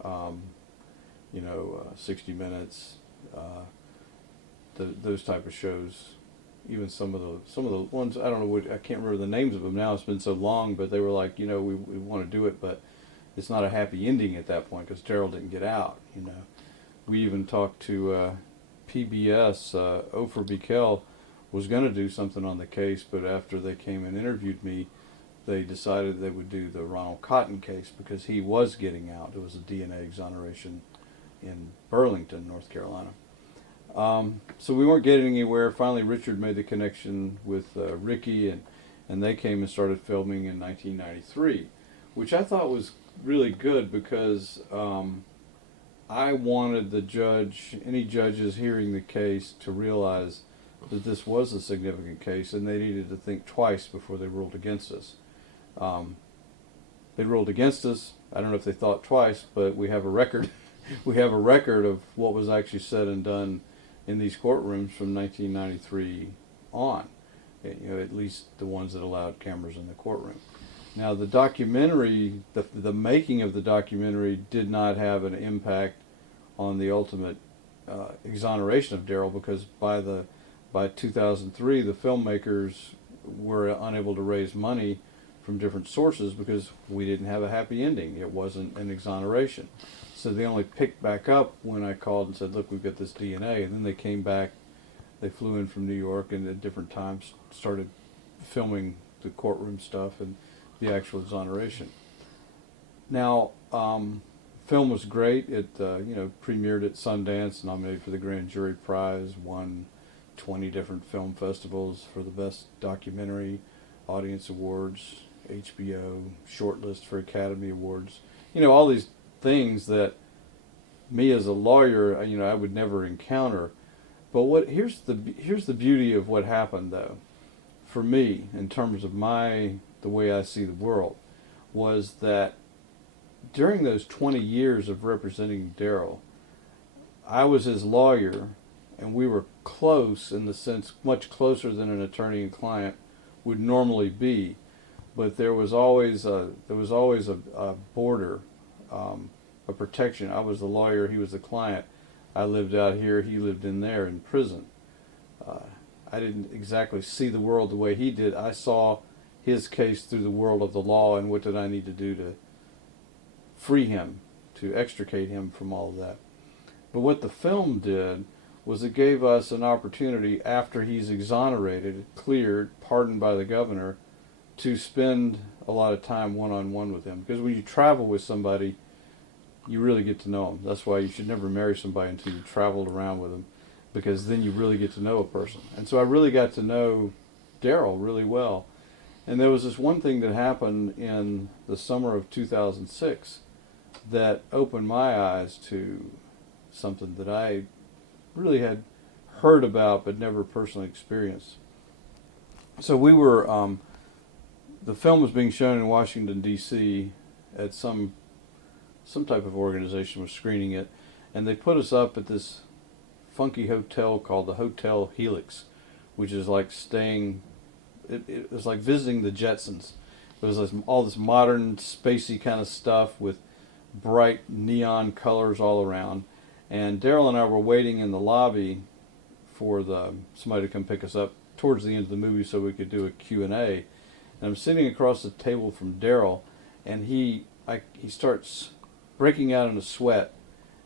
60 Minutes, those type of shows, even some of the ones, I don't know I can't remember the names of them now. It's been so long, but they were like, we want to do it, but it's not a happy ending at that point because Daryl didn't get out. We even talked to PBS. Ofer Bikel was going to do something on the case, but after they came and interviewed me, they decided they would do the Ronald Cotton case because he was getting out. It was a DNA exoneration in Burlington, North Carolina. So we weren't getting anywhere. Finally, Richard made the connection with Ricky, and they came and started filming in 1993, which I thought was really good because I wanted any judges hearing the case to realize that this was a significant case, and they needed to think twice before they ruled against us. They ruled against us. I don't know if they thought twice, but we have a record. We have a record of what was actually said and done in these courtrooms from 1993 on. At least the ones that allowed cameras in the courtroom. Now, the documentary, the making of the documentary did not have an impact on the ultimate exoneration of Daryl, because by 2003, the filmmakers were unable to raise money from different sources because we didn't have a happy ending. It wasn't an exoneration. So they only picked back up when I called and said, look, we've got this DNA. And then they came back. They flew in from New York and at different times started filming the courtroom stuff and the actual exoneration. Now, film was great. It premiered at Sundance, nominated for the Grand Jury Prize, won 20 different film festivals for the best documentary, Audience Awards, HBO, shortlist for Academy Awards. All these things that me as a lawyer, I would never encounter. But here's the beauty of what happened though, for me in terms of the way I see the world, was that during those 20 years of representing Daryl, I was his lawyer, and we were close in the sense much closer than an attorney and client would normally be. But there was always a border, a protection. I was the lawyer, he was the client. I lived out here, he lived in there in prison. I didn't exactly see the world the way he did. I saw his case through the world of the law and what did I need to do to free him, to extricate him from all of that. But what the film did was it gave us an opportunity after he's exonerated, cleared, pardoned by the governor, to spend a lot of time one-on-one with him. Because when you travel with somebody, you really get to know them. That's why you should never marry somebody until you've traveled around with them, because then you really get to know a person. And so I really got to know Daryl really well. And there was this one thing that happened in the summer of 2006 that opened my eyes to something that I really had heard about but never personally experienced. So we were, the film was being shown in Washington, D.C. at some type of organization was screening it, and they put us up at this funky hotel called the Hotel Helix, which is like staying, it was like visiting the Jetsons. It was like all this modern, spacey kind of stuff with bright neon colors all around. And Daryl and I were waiting in the lobby for somebody to come pick us up towards the end of the movie so we could do a Q&A. And I'm sitting across the table from Daryl, and he starts breaking out in a sweat,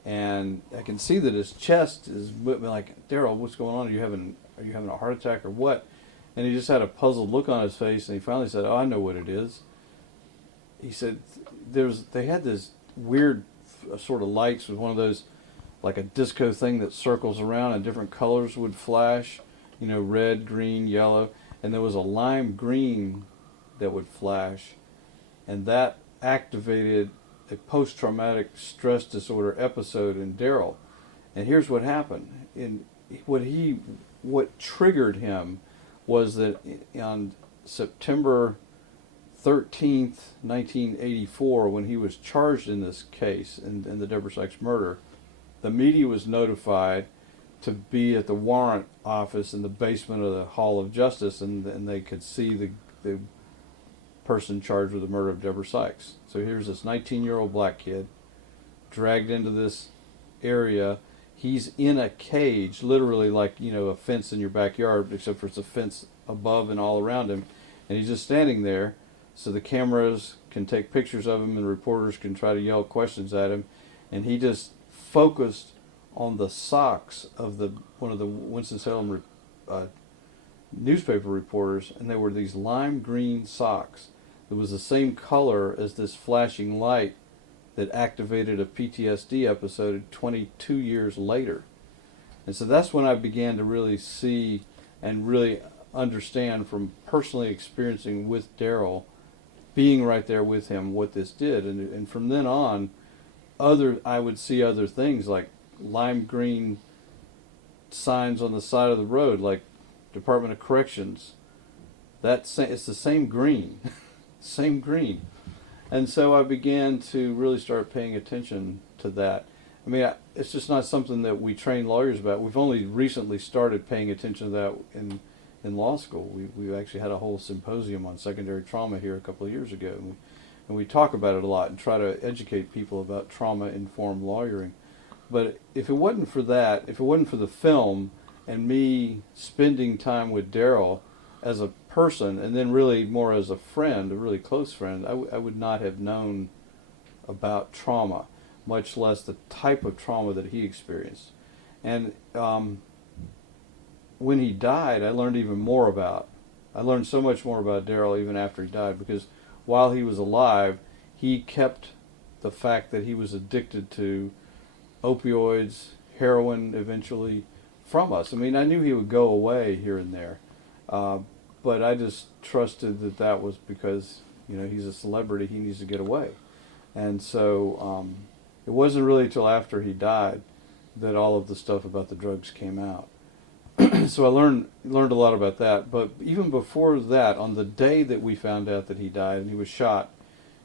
and I can see that his chest is like, Daryl, what's going on? Are you having a heart attack or what? And he just had a puzzled look on his face, and he finally said, oh, I know what it is. He said they had this weird sort of lights with one of those, like a disco thing that circles around and different colors would flash, red, green, yellow, and there was a lime green that would flash, and that activated a post-traumatic stress disorder episode in Daryl. And here's what happened. What triggered him was that on September 13th, 1984, when he was charged in this case, in the Deborah Sykes murder, the media was notified to be at the warrant office in the basement of the Hall of Justice, and they could see the person charged with the murder of Deborah Sykes. So here's this 19-year-old black kid dragged into this area. He's in a cage, literally like, a fence in your backyard, except for it's a fence above and all around him. And he's just standing there, so the cameras can take pictures of him and reporters can try to yell questions at him. And he just focused on the socks of one of the Winston-Salem newspaper reporters, and they were these lime green socks. It was the same color as this flashing light that activated a PTSD episode 22 years later. And so that's when I began to really see and really understand from personally experiencing with Daryl, being right there with him, what this did. And from then on, I would see other things like lime green signs on the side of the road, like Department of Corrections. It's the same green, same green. And so I began to really start paying attention to that. I mean, it's just not something that we train lawyers about. We've only recently started paying attention to that in law school. We actually had a whole symposium on secondary trauma here a couple of years ago. And we talk about it a lot and try to educate people about trauma-informed lawyering. But if it wasn't for that, if it wasn't for the film and me spending time with Daryl as a person, and then really more as a friend, a really close friend, I would not have known about trauma, much less the type of trauma that he experienced. And when he died, I learned even more about. I learned so much more about Daryl even after he died, because while he was alive, he kept the fact that he was addicted to opioids, heroin eventually, from us. I mean, I knew he would go away here and there, but I just trusted that that was because, you know, he's a celebrity, he needs to get away. And so it wasn't really until after he died that all of the stuff about the drugs came out. So I learned a lot about that. But even before that, on the day that we found out that he died, and he was shot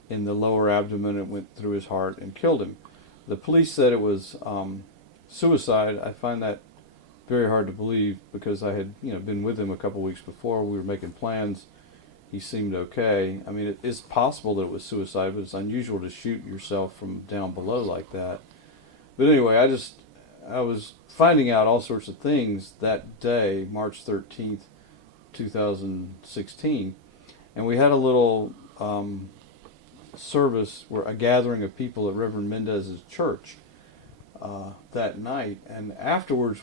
in the lower abdomen, it went through his heart and killed him. The police said it was suicide. I find that very hard to believe, because I had, you know, been with him a couple weeks before. We were making plans. He seemed okay. I mean, it is possible that it was suicide, but it's unusual to shoot yourself from down below like that. But anyway, I was finding out all sorts of things that day, March 13th, 2016, and we had a little service, where a gathering of people at Reverend Mendez's church that night, and afterwards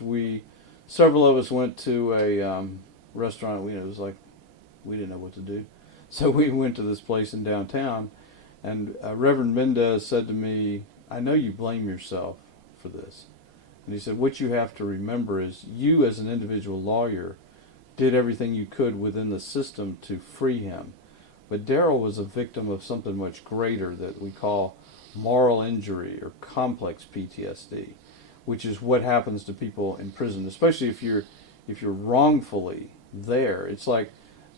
several of us went to a restaurant. It was like we didn't know what to do, so we went to this place in downtown, and Reverend Mendez said to me, "I know you blame yourself for this." And he said, "What you have to remember is you, as an individual lawyer, did everything you could within the system to free him. But Daryl was a victim of something much greater that we call moral injury or complex PTSD, which is what happens to people in prison, especially if you're wrongfully there. It's like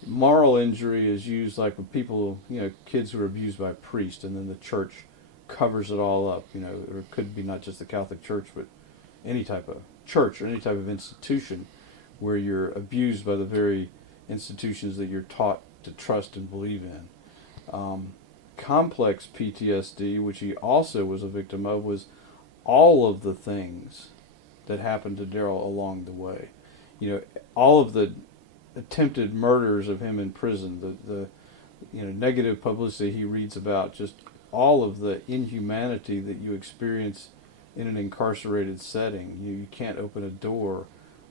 moral injury is used like with people, you know, kids who are abused by a priest, and then the church covers it all up, you know, or it could be not just the Catholic Church, but any type of church or any type of institution where you're abused by the very institutions that you're taught to trust and believe in. Complex PTSD, which he also was a victim of, was all of the things that happened to Daryl along the way. You know, all of the attempted murders of him in prison, the you know, negative publicity he reads about, just all of the inhumanity that you experience in an incarcerated setting. You can't open a door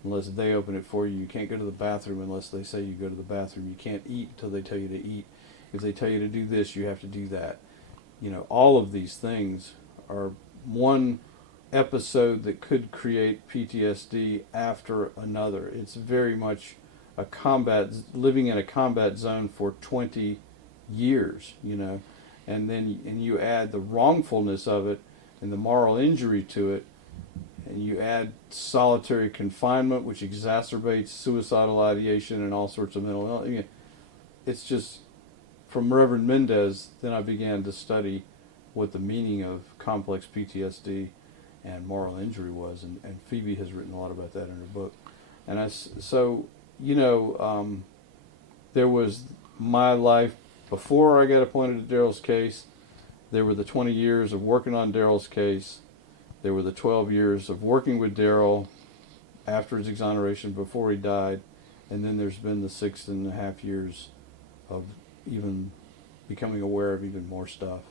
unless they open it for you. You can't go to the bathroom unless they say you go to the bathroom. You can't eat until they tell you to eat. If they tell you to do this, you have to do that. You know, all of these things are one episode that could create PTSD after another. It's very much a living in a combat zone for 20 years, you know, and you add the wrongfulness of it and the moral injury to it, and you add solitary confinement, which exacerbates suicidal ideation and all sorts of mental health. I mean, it's just, from Reverend Mendez, then I began to study what the meaning of complex PTSD and moral injury was, and Phoebe has written a lot about that in her book. And so, you know, there was my life before I got appointed to Daryl's case. There were the 20 years of working on Daryl's case. There were the 12 years of working with Daryl after his exoneration, before he died. And then there's been the 6.5 years of even becoming aware of even more stuff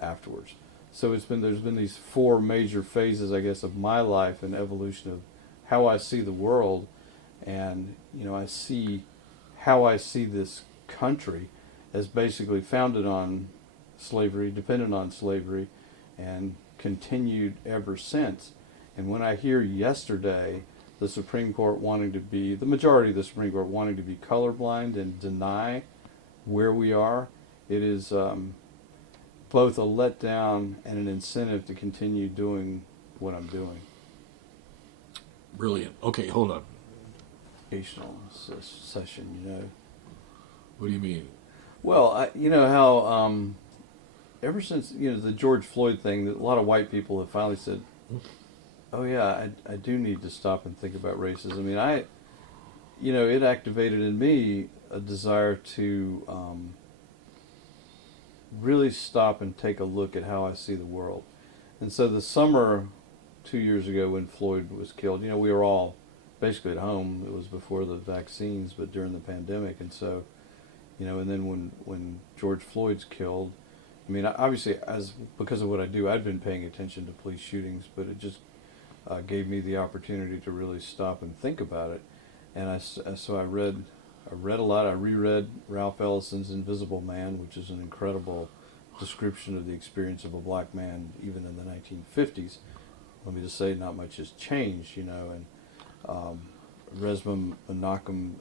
afterwards. So there's been these 4 major phases, I guess, of my life and evolution of how I see the world. And, you know, I see how I see this country as basically founded on slavery, dependent on slavery, and continued ever since. And when I hear yesterday the Supreme Court the majority of the Supreme Court wanting to be colorblind and deny where we are, it is both a letdown and an incentive to continue doing what I'm doing. Brilliant. Okay, hold on. Educational session, you know. What do you mean? Well, you know how ever since, you know, the George Floyd thing, that a lot of white people have finally said, "Oh yeah, I do need to stop and think about racism." I mean, you know, it activated in me a desire to really stop and take a look at how I see the world. And so the summer 2 years ago when Floyd was killed, you know, we were all basically at home. It was before the vaccines, but during the pandemic. And so, and then when George Floyd's killed, I mean, obviously, because of what I do, I'd been paying attention to police shootings, but it just gave me the opportunity to really stop and think about it. And so I read a lot. I reread Ralph Ellison's Invisible Man, which is an incredible description of the experience of a black man even in the 1950s. Let me just say, not much has changed, and Resmaa Menakem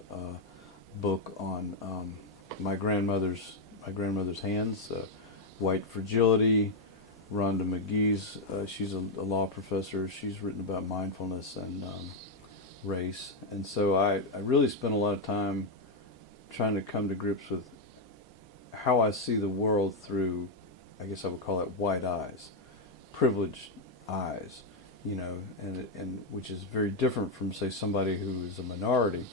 book on my grandmother's hands, white fragility. Rhonda McGee's, she's a law professor. She's written about mindfulness and race, and so I really spent a lot of time trying to come to grips with how I see the world through, I guess I would call it white eyes, privileged eyes, and which is very different from, say, somebody who is a minority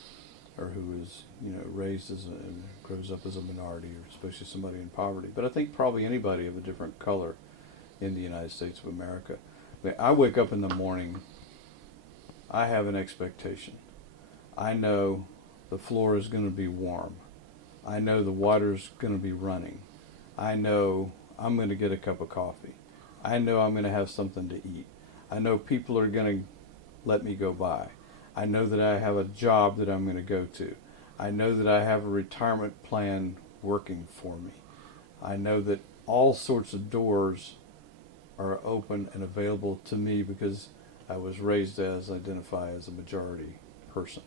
or who is, raised and grows up as a minority, or especially somebody in poverty. But I think probably anybody of a different color in the United States of America. I mean, I wake up in the morning, I have an expectation. I know the floor is going to be warm. I know the water's going to be running. I know I'm going to get a cup of coffee. I know I'm going to have something to eat. I know people are going to let me go by. I know that I have a job that I'm going to go to. I know that I have a retirement plan working for me. I know that all sorts of doors are open and available to me because I was raised as, identify as a majority person.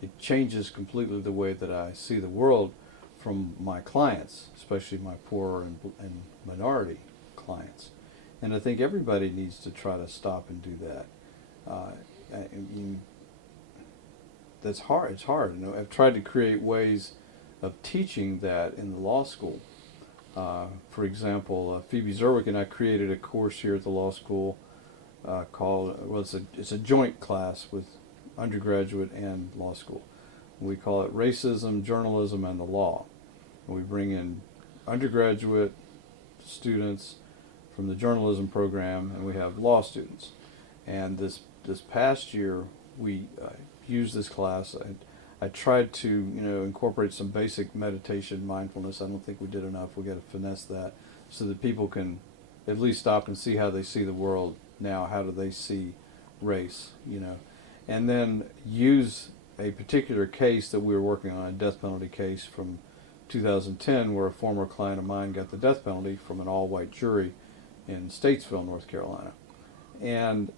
It changes completely the way that I see the world from my clients, especially my poor and minority clients. And I think everybody needs to try to stop and do that. I mean, that's hard. It's hard. I've tried to create ways of teaching that in the law school. For example, Phoebe Zerwick and I created a course here at the law school called, it's a joint class with undergraduate and law school. We call it Racism, Journalism, and the Law. And we bring in undergraduate students from the journalism program, and we have law students. And this past year, we used this class. I tried to, incorporate some basic meditation, mindfulness. I don't think we did enough. We got to finesse that so that people can at least stop and see how they see the world now. How do they see race, and then use a particular case that we were working on, a death penalty case from 2010, where a former client of mine got the death penalty from an all-white jury in Statesville, North Carolina. And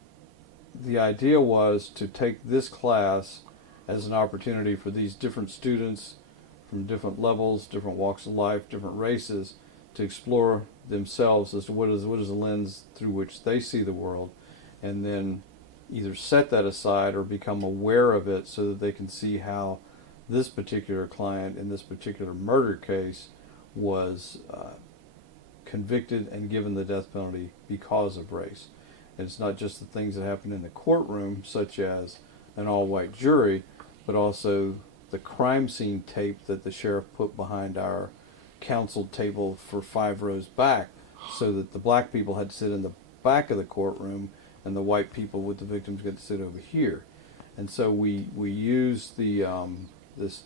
the idea was to take this class as an opportunity for these different students from different levels, different walks of life, different races, to explore themselves as to what is the lens through which they see the world, and then either set that aside or become aware of it so that they can see how this particular client in this particular murder case was convicted and given the death penalty because of race. And it's not just the things that happen in the courtroom, such as an all-white jury, but also the crime scene tape that the sheriff put behind our counsel table for 5 rows back, so that the black people had to sit in the back of the courtroom and the white people with the victims get to sit over here. And so we used this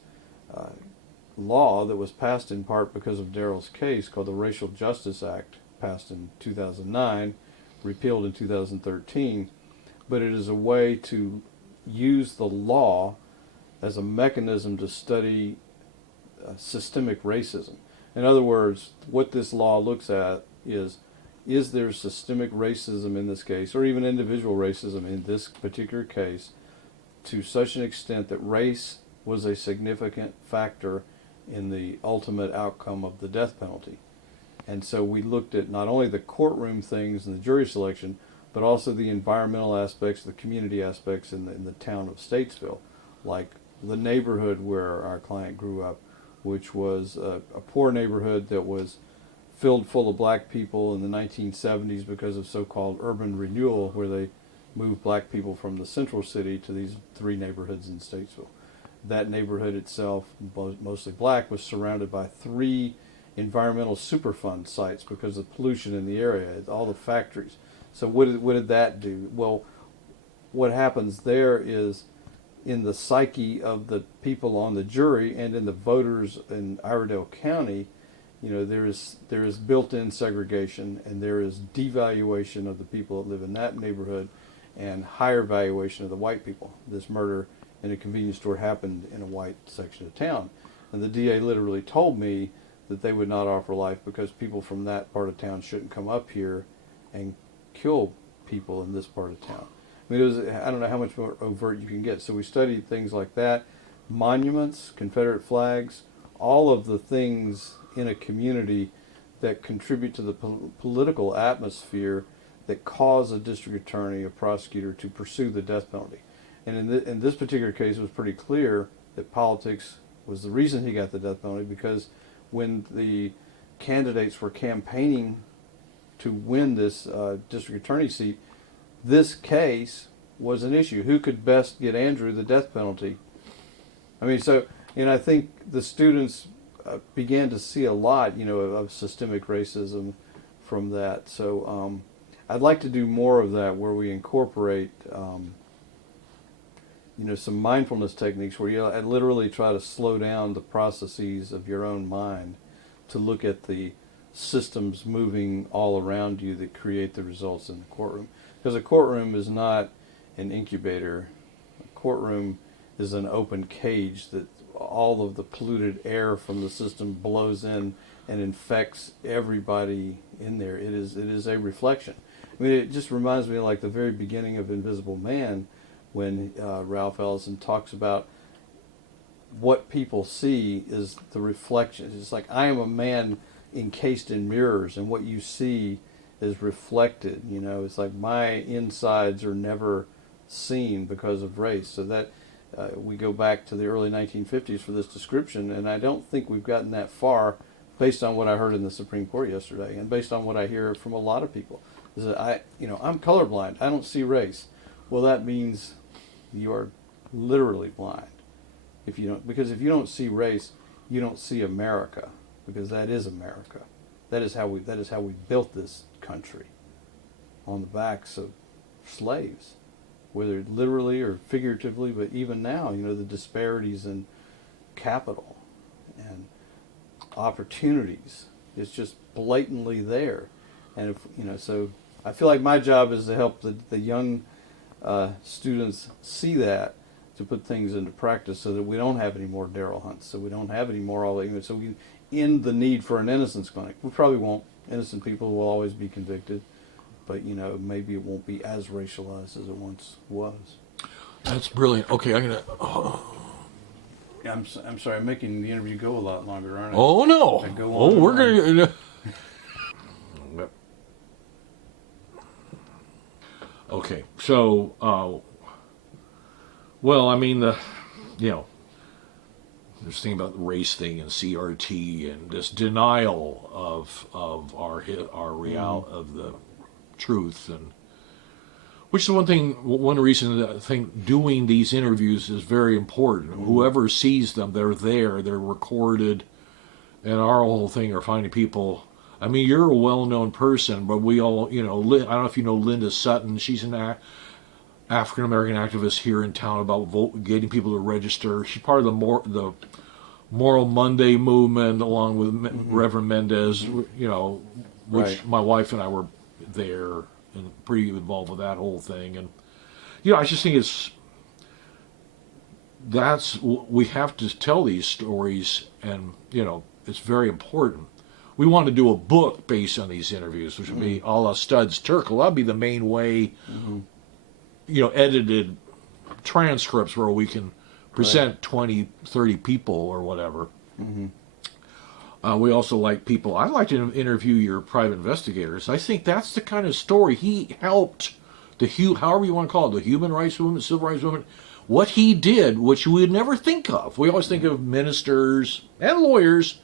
law that was passed in part because of Darrell's case, called the Racial Justice Act, passed in 2009, repealed in 2013, but it is a way to use the law as a mechanism to study systemic racism. In other words, what this law looks at is there systemic racism in this case, or even individual racism in this particular case, to such an extent that race was a significant factor in the ultimate outcome of the death penalty. And so we looked at not only the courtroom things and the jury selection, but also the environmental aspects, the community aspects in the town of Statesville, like the neighborhood where our client grew up, which was a poor neighborhood that was filled full of black people in the 1970s because of so-called urban renewal, where they moved black people from the central city to these 3 neighborhoods in Statesville. That neighborhood itself, mostly black, was surrounded by 3 environmental Superfund sites because of pollution in the area, all the factories. So what did that do? Well, what happens there is in the psyche of the people on the jury and in the voters in Iredell County, there is built-in segregation, and there is devaluation of the people that live in that neighborhood and higher valuation of the white people. This murder in a convenience store happened in a white section of town. And the DA literally told me that they would not offer life because people from that part of town shouldn't come up here and kill people in this part of town. I mean, I don't know how much more overt you can get. So we studied things like that, monuments, Confederate flags, all of the things in a community that contribute to the political atmosphere that cause a district attorney, a prosecutor, to pursue the death penalty. And in this particular case, it was pretty clear that politics was the reason he got the death penalty, because when the candidates were campaigning to win this district attorney seat, this case was an issue. Who could best get Andrew the death penalty? I mean, so, I think the students began to see a lot, of systemic racism from that. So I'd like to do more of that, where we incorporate, some mindfulness techniques where you literally try to slow down the processes of your own mind to look at the systems moving all around you that create the results in the courtroom. Because a courtroom is not an incubator. A courtroom is an open cage that all of the polluted air from the system blows in and infects everybody in there. It is a reflection. I mean, it just reminds me of like the very beginning of Invisible Man, when Ralph Ellison talks about what people see is the reflection. It's like, I am a man encased in mirrors, and what you see is reflected. It's like my insides are never seen because of race. So that we go back to the early 1950s for this description, and I don't think we've gotten that far based on what I heard in the Supreme Court yesterday, and based on what I hear from a lot of people. Is that I'm colorblind. I don't see race. Well, that means you are literally blind. Because if you don't see race, you don't see America, because that is America. That is how we built this country, on the backs of slaves, whether literally or figuratively. But even now, the disparities in capital and opportunities is just blatantly there. And so I feel like my job is to help the young students see that, to put things into practice, so that we don't have any more Daryl Hunts, so we don't have any more so we end the need for an innocence clinic. We probably won't. Innocent people will always be convicted, but maybe it won't be as racialized as it once was. That's brilliant. Okay, I'm gonna. I'm sorry, I'm making the interview go a lot longer, aren't I? Oh no! We're gonna. Okay, so, well, I mean, this thing about the race thing and CRT and this denial of our of the truth, and which is one reason that I think doing these interviews is very important. Mm-hmm. Whoever sees them, they're recorded, and our whole thing are finding people. I mean, you're a well-known person, but we all, I don't know if you know Linda Sutton. She's an African-American activist here in town about getting people to register. She's part of the Moral Monday movement, along with Reverend Mendez, which right. My wife and I were there and pretty involved with that whole thing. And, I just think we have to tell these stories, and, it's very important. We want to do a book based on these interviews, which would be a la Studs Terkel. That'd be the main way, edited transcripts where we can present right. 20, 30 people or whatever. Mm-hmm. We also like people. I like to interview your private investigators. I think that's the kind of story. He helped however you want to call it, the human rights movement, civil rights movement. What he did, which we would never think of. We always think of ministers and lawyers.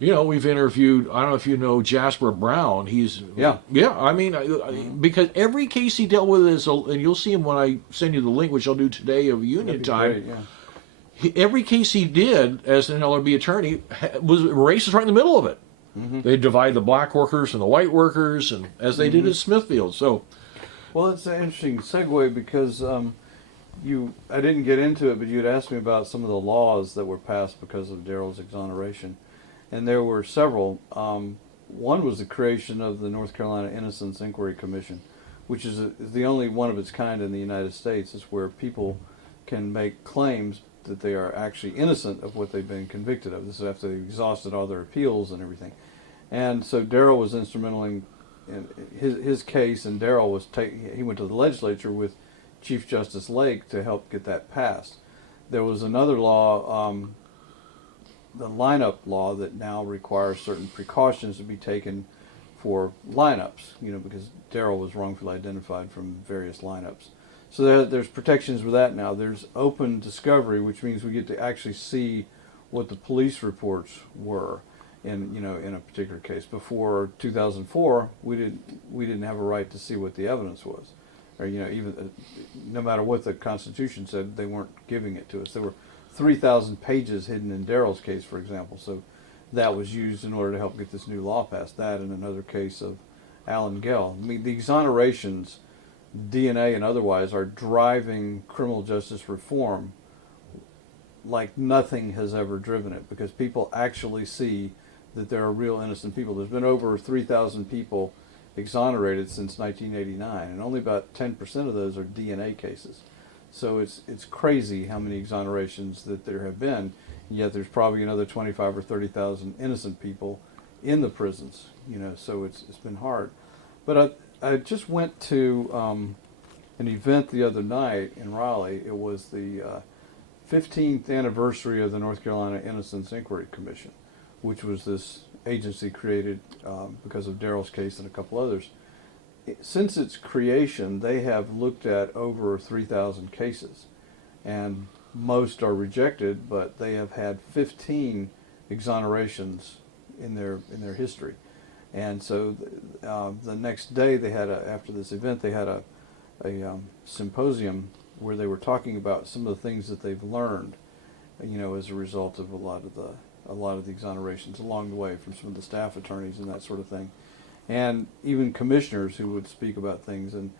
We've interviewed, I don't know if you know Jasper Brown. Yeah, I mean, because every case he dealt with and you'll see him when I send you the link, which I'll do today of Union Time. Great, yeah. Every case he did as an LRB attorney was racist right in the middle of it. Mm-hmm. They divide the black workers and the white workers, and as they did at Smithfield. So, well, it's an interesting segue, because I didn't get into it, but you had asked me about some of the laws that were passed because of Daryl's exoneration, and there were several. One was the creation of the North Carolina Innocence Inquiry Commission, which is the only one of its kind in the United States. Is where people can make claims that they are actually innocent of what they've been convicted of. This is after they've exhausted all their appeals and everything. And so Daryl was instrumental in his case, and Daryl was he went to the legislature with Chief Justice Lake to help get that passed. There was another law, the lineup law, that now requires certain precautions to be taken for lineups, because Daryl was wrongfully identified from various lineups. So there's protections with that now. There's open discovery, which means we get to actually see what the police reports were in a particular case. Before 2004, we didn't have a right to see what the evidence was, or even no matter what the Constitution said, they weren't giving it to us. There were 3,000 pages hidden in Daryl's case, for example. So that was used in order to help get this new law passed. That and another case of Alan Gell. I mean, the exonerations, DNA and otherwise, are driving criminal justice reform like nothing has ever driven it, because people actually see that there are real innocent people. There's been over 3,000 people exonerated since 1989, and only about 10% of those are DNA cases. So it's crazy how many exonerations that there have been, yet there's probably another 25 or 30,000 innocent people in the prisons. So it's been hard. But I just went to an event the other night in Raleigh. It was the 15th anniversary of the North Carolina Innocence Inquiry Commission, which was this agency created because of Daryl's case and a couple others. Since its creation, they have looked at over 3,000 cases, and most are rejected, but they have had 15 exonerations in their history. And so the next day, after this event, they had a symposium where they were talking about some of the things that they've learned, as a result of a lot of the exonerations along the way from some of the staff attorneys and that sort of thing, and even commissioners who would speak about things. And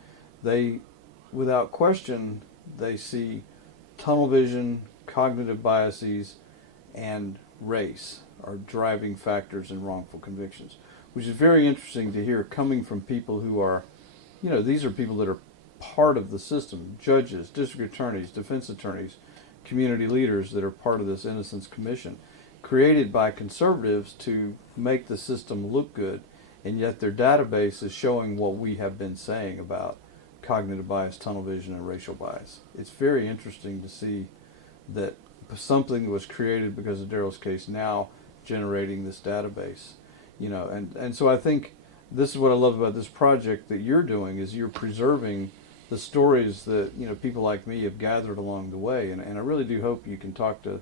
they, without question, they see tunnel vision, cognitive biases, and race are driving factors in wrongful convictions, which is very interesting to hear coming from people who are, these are people that are part of the system: judges, district attorneys, defense attorneys, community leaders that are part of this Innocence Commission, created by conservatives to make the system look good, and yet their database is showing what we have been saying about cognitive bias, tunnel vision, and racial bias. It's very interesting to see that something that was created because of Daryl's case now generating this database. And so I think this is what I love about this project that you're doing, is you're preserving the stories that people like me have gathered along the way, and I really do hope you can talk to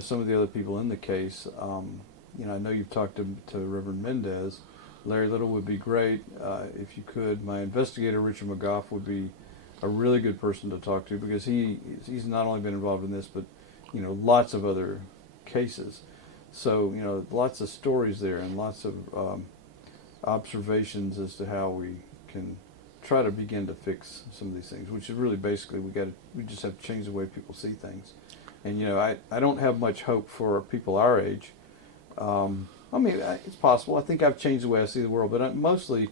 some of the other people in the case. I know you've talked to Reverend Mendez. Larry Little would be great if you could. My investigator, Richard McGough, would be a really good person to talk to, because he's not only been involved in this, but lots of other cases. So lots of stories there, and lots of observations as to how we can try to begin to fix some of these things, which is really basically we just have to change the way people see things. And I don't have much hope for people our age. It's possible. I think I've changed the way I see the world, but mostly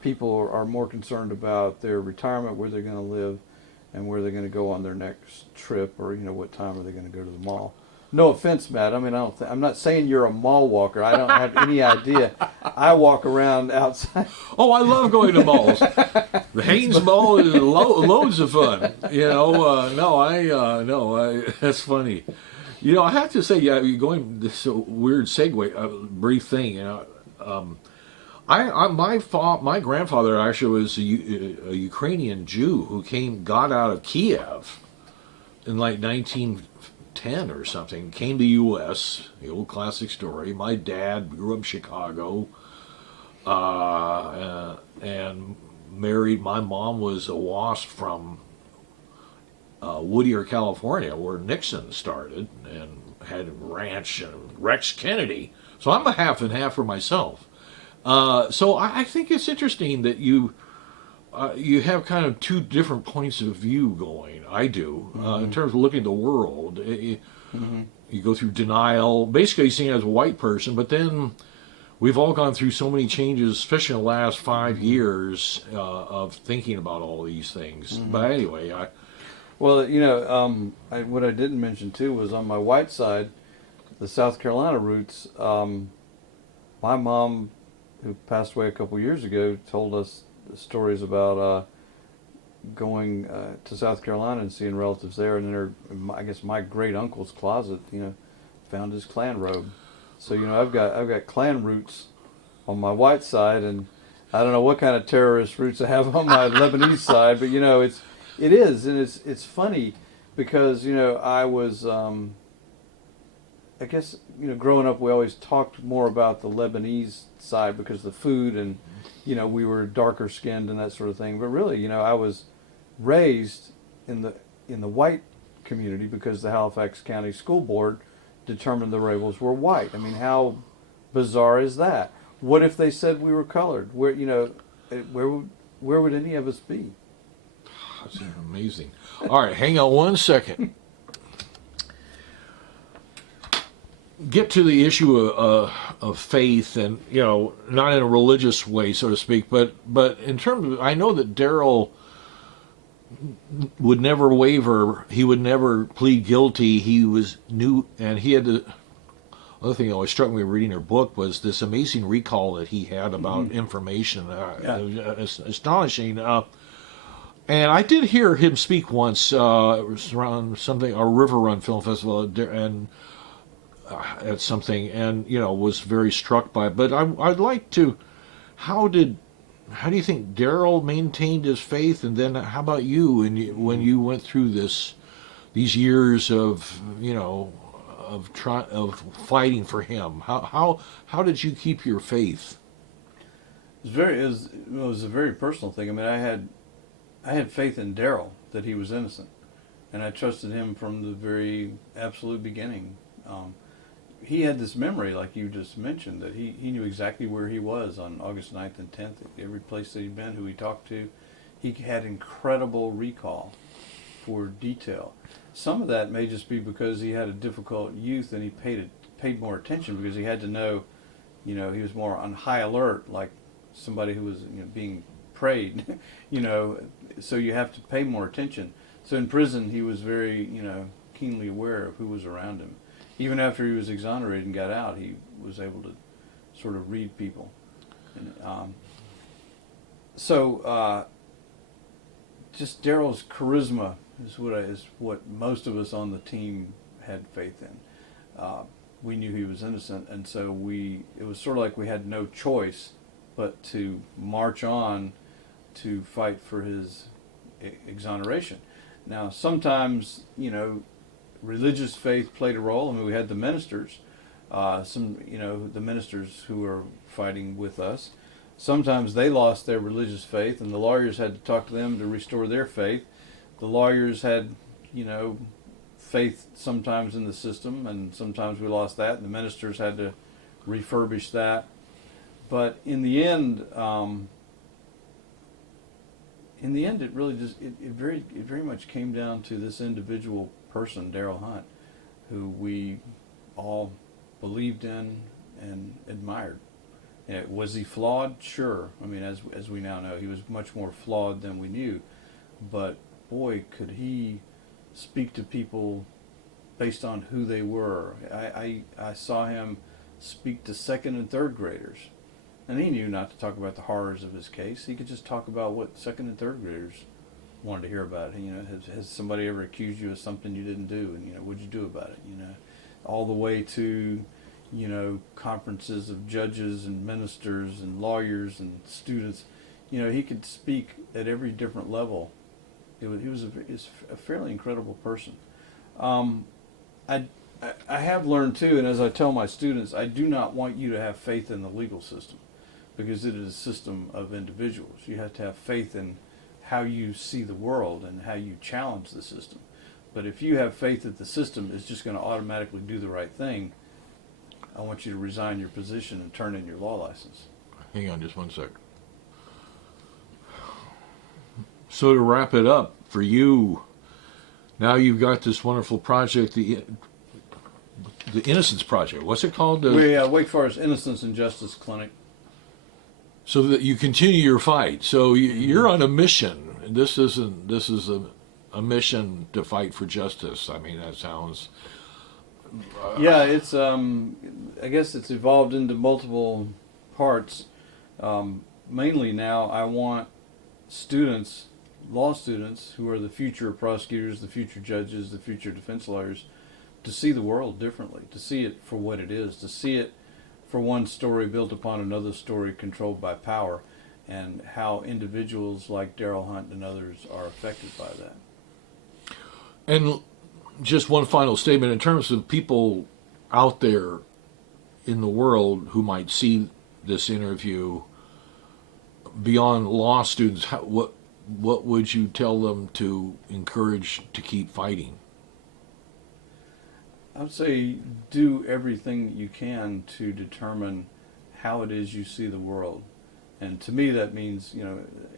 people are more concerned about their retirement, where they're going to live, and where they're going to go on their next trip, or what time are they going to go to the mall. No offense, Matt. I'm not saying you're a mall walker. I don't have any idea. I walk around outside. Oh, I love going to malls. The Haynes Mall is loads of fun. That's funny. I have to say, you're going this weird segue, brief thing. My grandfather actually was a Ukrainian Jew who got out of Kiev in like 1910 or something, came to U.S., the old classic story. My dad grew up in Chicago and married. My mom was a WASP from Whittier, California, where Nixon started and had a ranch and Rex Kennedy. So I'm a half and half for myself. So I think it's interesting that you you have kind of two different points of view going. I do in terms of looking at the world. You go through denial, basically seen as a white person, but then we've all gone through so many changes, especially in the last 5 years of thinking about all these things. But anyway, Well, you know, what I didn't mention too was on my white side, the South Carolina roots. My mom, who passed away a couple years ago, told us stories about going to South Carolina and seeing relatives there, and I guess my great uncle's closet, you know, found his Klan robe. So you know, I've got Klan roots on my white side, and I don't know what kind of terrorist roots I have on my Lebanese side, but you know, it is, and it's funny because you know I was. I guess, you know, growing up, we always talked more about the Lebanese side because of the food and, you know, we were darker skinned and that sort of thing. But really, you know, I was raised in the white community because the Halifax County School Board determined the Rabils were white. I mean, how bizarre is that? What if they said we were colored? Where, you know, where would any of us be? that's amazing. All right, hang on one second. Get to the issue of faith, and you know, not in a religious way, so to speak, but in terms of, I know that Daryl would never waver. He would never plead guilty. He was new, and he had to. Other thing that always struck me reading her book was this amazing recall that he had about information. Astonishing. And I did hear him speak once. It was around something, a River Run Film Festival, and at something, and you know, was very struck by it. But I'd like to. How do you think Daryl maintained his faith, and then how about you? And when you went through these years of, you know, of fighting for him, how did you keep your faith? It was a very personal thing. I mean, I had faith in Daryl that he was innocent, and I trusted him from the very absolute beginning. He had this memory, like you just mentioned, that he knew exactly where he was on August 9th and 10th, every place that he'd been, who he talked to. He had incredible recall for detail. Some of that may just be because he had a difficult youth and he paid more attention because he had to know, you know, he was more on high alert, like somebody who was, you know, being prayed, you know, so you have to pay more attention. So in prison, he was very, you know, keenly aware of who was around him. Even after he was exonerated and got out, he was able to sort of read people. And, just Daryl's charisma is what most of us on the team had faith in. We knew he was innocent, and so it was sort of like we had no choice but to march on to fight for his exoneration. Now, sometimes, you know, religious faith played a role. I mean, we had the ministers, the ministers who were fighting with us. Sometimes they lost their religious faith, and the lawyers had to talk to them to restore their faith. The lawyers had, you know, faith sometimes in the system, and sometimes we lost that, and the ministers had to refurbish that. But in the end, it really it very much came down to this individual person, Daryl Hunt, who we all believed in and admired. Was he flawed? Sure. I mean, as we now know, he was much more flawed than we knew. But boy, could he speak to people based on who they were. I saw him speak to second and third graders, and he knew not to talk about the horrors of his case. He could just talk about what second and third graders wanted to hear about it. You know, has somebody ever accused you of something you didn't do, and you know, what'd you do about it? You know, all the way to, you know, conferences of judges and ministers and lawyers and students. You know, he could speak at every different level. He was a fairly incredible person. I have learned too, and as I tell my students, I do not want you to have faith in the legal system, because it is a system of individuals. You have to have faith in how you see the world and how you challenge the system. But if you have faith that the system is just going to automatically do the right thing, I want you to resign your position and turn in your law license. Hang on just one sec. So to wrap it up for you, now you've got this wonderful project, the Innocence Project. What's it called? Wake Forest Innocence and Justice Clinic. So that you continue your fight. So you're on a mission. This is a mission to fight for justice. I mean, that sounds. Yeah, it's I guess it's evolved into multiple parts. Mainly now, I want students, law students, who are the future prosecutors, the future judges, the future defense lawyers, to see the world differently, to see it for what it is, to see it for one story built upon another story controlled by power, and how individuals like Daryl Hunt and others are affected by that. And just one final statement in terms of people out there in the world who might see this interview beyond law students. What would you tell them to encourage to keep fighting? I would say do everything you can to determine how it is you see the world. And to me that means,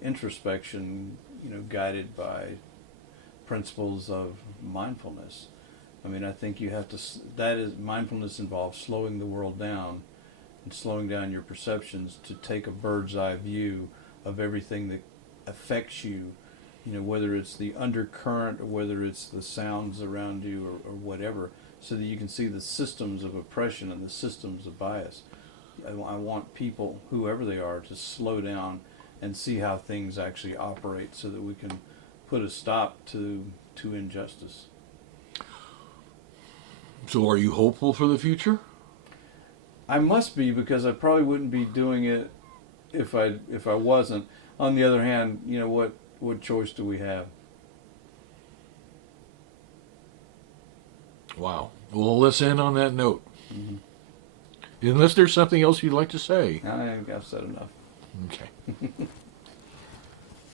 introspection, guided by principles of mindfulness. I mean, I think you have to, mindfulness involves slowing the world down and slowing down your perceptions to take a bird's eye view of everything that affects you, whether it's the undercurrent or whether it's the sounds around you or whatever, so that you can see the systems of oppression and the systems of bias. I want people, whoever they are, to slow down and see how things actually operate so that we can put a stop to injustice. So are you hopeful for the future? I must be, because I probably wouldn't be doing it if I wasn't. On the other hand, what choice do we have? Wow. Well, let's end on that note. Mm-hmm. Unless there's something else you'd like to say. I think I've said enough. Okay.